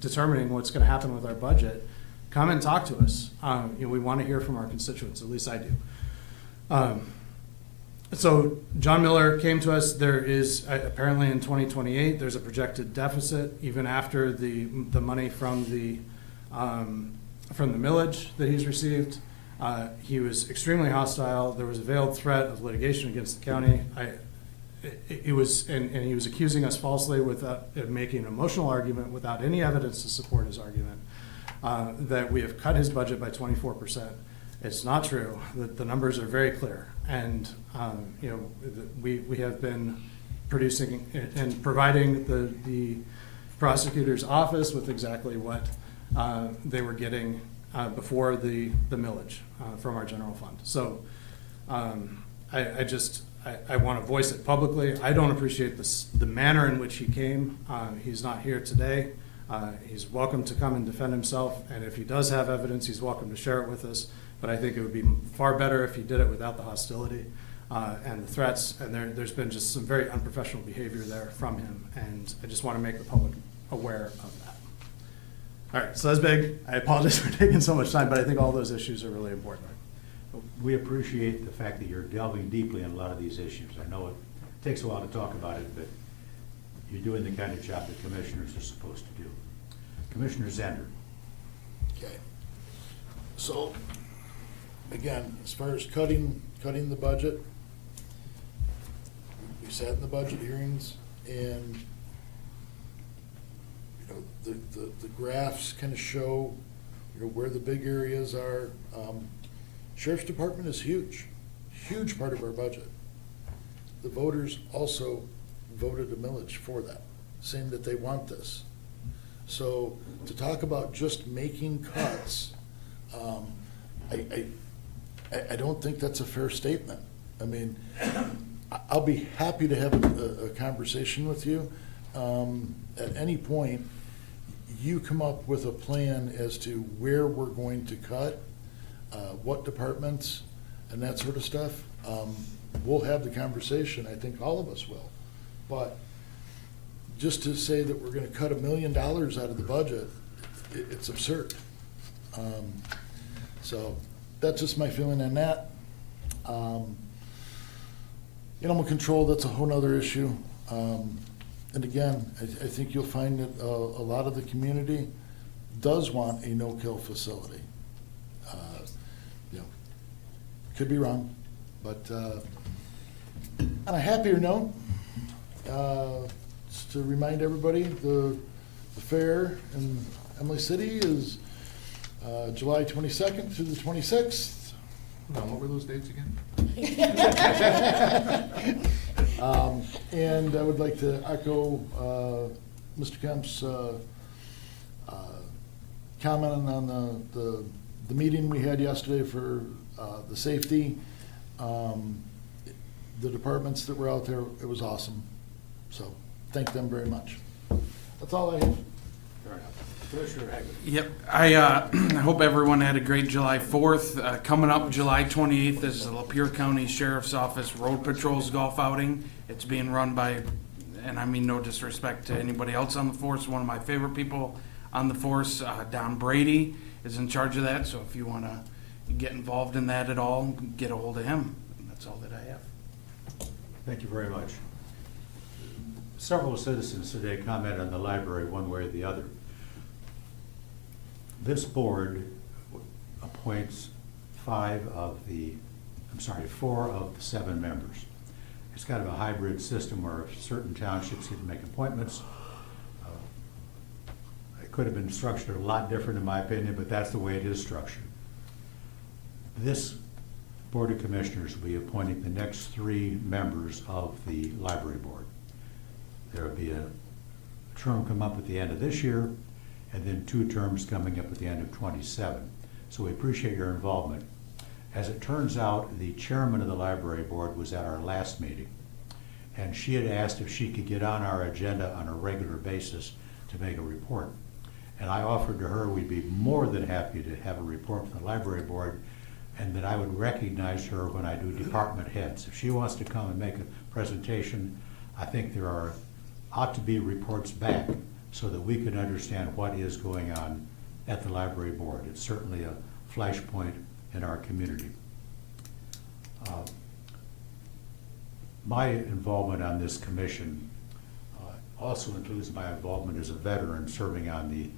determining what's going to happen with our budget, come and talk to us. We want to hear from our constituents, at least I do. So John Miller came to us. There is apparently in 2028, there's a projected deficit even after the money from the millage that he's received. He was extremely hostile. There was a veiled threat of litigation against the county. He was accusing us falsely without making an emotional argument without any evidence to support his argument that we have cut his budget by 24%. It's not true. The numbers are very clear, and we have been producing and providing the prosecutor's office with exactly what they were getting before the millage from our general fund. So I want to voice it publicly. I don't appreciate the manner in which he came. He's not here today. He's welcome to come and defend himself, and if he does have evidence, he's welcome to share it with us. But I think it would be far better if he did it without the hostility and the threats, and there's been just some very unprofessional behavior there from him, and I just want to make the public aware of that. All right, so that's big. I apologize for taking so much time, but I think all those issues are really important. We appreciate the fact that you're delving deeply in a lot of these issues. I know it takes a while to talk about it, but you're doing the kind of job that commissioners are supposed to do. Commissioner Zender. Okay. So, again, as far as cutting the budget, we sat in the budget hearings, and the graphs kind of show where the big areas are. Sheriff's Department is huge part of our budget. The voters also voted a millage for that, saying that they want this. So to talk about just making cuts, I don't think that's a fair statement. I mean, I'll be happy to have a conversation with you. At any point, you come up with a plan as to where we're going to cut, what departments, and that sort of stuff. We'll have the conversation. I think all of us will. But just to say that we're going to cut $1 million out of the budget, it's absurd. So that's just my feeling on that. Animal control, that's a whole nother issue. And again, I think you'll find that a lot of the community does want a no-kill facility. Could be wrong, but on a happier note, just to remind everybody, the fair in Emily City is July 22nd through the 26th. Hold on, what were those dates again? And I would like to echo Mr. Kemp's comment on the meeting we had yesterday for the safety. The departments that were out there, it was awesome. So thank them very much. That's all I have. Yep, I hope everyone had a great July 4th. Coming up July 28th is the Lapeer County Sheriff's Office Road Patrol's golf outing. It's being run by, and I mean no disrespect to anybody else on the force, one of my favorite people on the force, Don Brady, is in charge of that. So if you want to get involved in that at all, get a hold of him. That's all that I have. Thank you very much. Several citizens today commented on the library one way or the other. This board appoints 4 of the 7 members. It's kind of a hybrid system where certain townships get to make appointments. It could have been structured a lot different in my opinion, but that's the way it is structured. This Board of Commissioners will be appointing the next 3 members of the library board. There will be a term come up at the end of this year, and then 2 terms coming up at the end of 27. So we appreciate your involvement. As it turns out, the chairman of the library board was at our last meeting, and she had asked if she could get on our agenda on a regular basis to make a report. And I offered to her we'd be more than happy to have a report from the library board, and that I would recognize her when I do department heads. If she wants to come and make a presentation, I think there ought to be reports back so that we can understand what is going on at the library board. It's certainly a flashpoint in our community. My involvement on this commission also includes my involvement as a veteran serving on the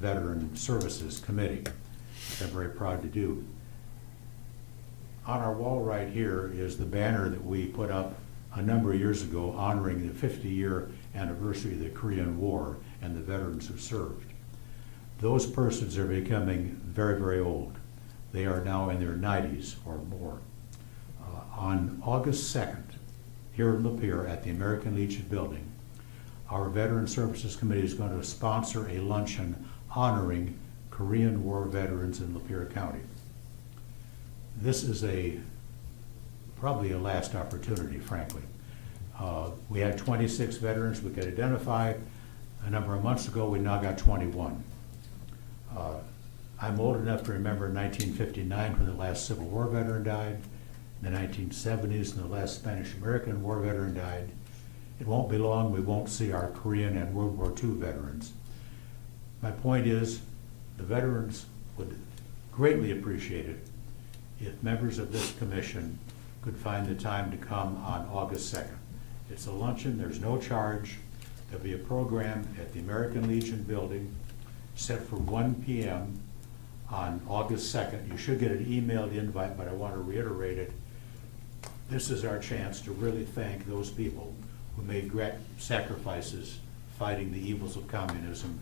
Veteran Services Committee, which I'm very proud to do. On our wall right here is the banner that we put up a number of years ago honoring the 50-year anniversary of the Korean War and the veterans who served. Those persons are becoming very, very old. They are now in their 90s or more. On August 2nd, here in Lapeer at the American Legion building, our Veteran Services Committee is going to sponsor a luncheon honoring Korean War veterans in Lapeer County. This is probably a last opportunity, frankly. We had 26 veterans we could identify. A number of months ago, we now got 21. I'm old enough to remember 1959 when the last Civil War veteran died, in the 1970s when the last Spanish-American War veteran died. It won't be long we won't see our Korean and World War II veterans. My point is, the veterans would greatly appreciate it if members of this commission could find the time to come on August 2nd. It's a luncheon, there's no charge. There'll be a program at the American Legion building set for 1 p.m. on August 2nd. You should get an emailed invite, but I want to reiterate it. This is our chance to really thank those people who made great sacrifices fighting the evils of communism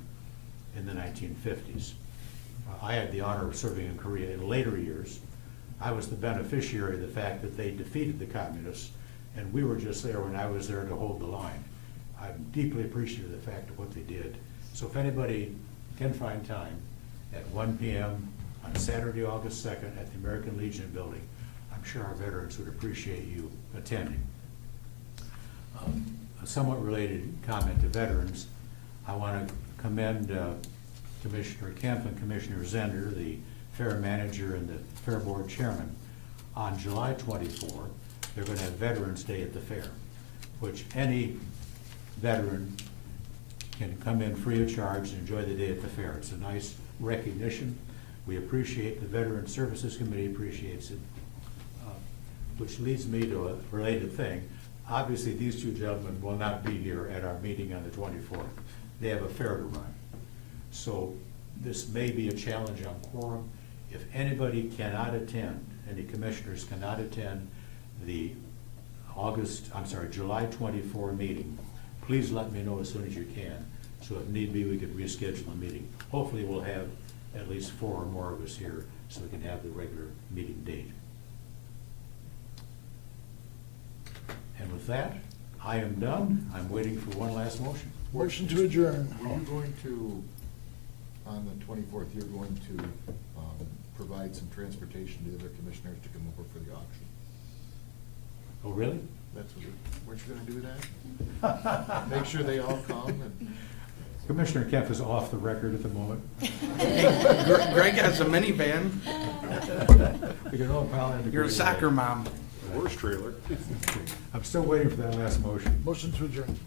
in the 1950s. I had the honor of serving in Korea in later years. I was the beneficiary of the fact that they defeated the communists, and we were just there when I was there to hold the line. I'm deeply appreciative of the fact of what they did. So if anybody can find time at 1 p.m. on Saturday, August 2nd at the American Legion building, I'm sure our veterans would appreciate you attending. A somewhat related comment to veterans, I want to commend Commissioner Kemp and Commissioner Zender, the fair manager and the fair board chairman. On July 24, they're going to have Veterans Day at the fair, which any veteran can come in free of charge and enjoy the day at the fair. It's a nice recognition. We appreciate, the Veteran Services Committee appreciates it, which leads me to a related thing. Obviously, these two gentlemen will not be here at our meeting on the 24th. They have a fair to run. So this may be a challenge on quorum. If anybody cannot attend, any commissioners cannot attend the July 24 meeting, please let me know as soon as you can. So if need be, we could reschedule a meeting. Hopefully we'll have at least 4 or more of us here so we can have the regular meeting date. And with that, I am done. I'm waiting for one last motion. Motion to adjourn. Were you going to, on the 24th, you're going to provide some transportation to the other commissioners to come over for the auction? Oh, really? That's what weren't you gonna do that? Make sure they all come and. Commissioner Kemp is off the record at the moment. Greg has a minivan. We can all pile into You're a Greg. soccer mom. Horse trailer. I'm still waiting for that last motion. Motion to adjourn.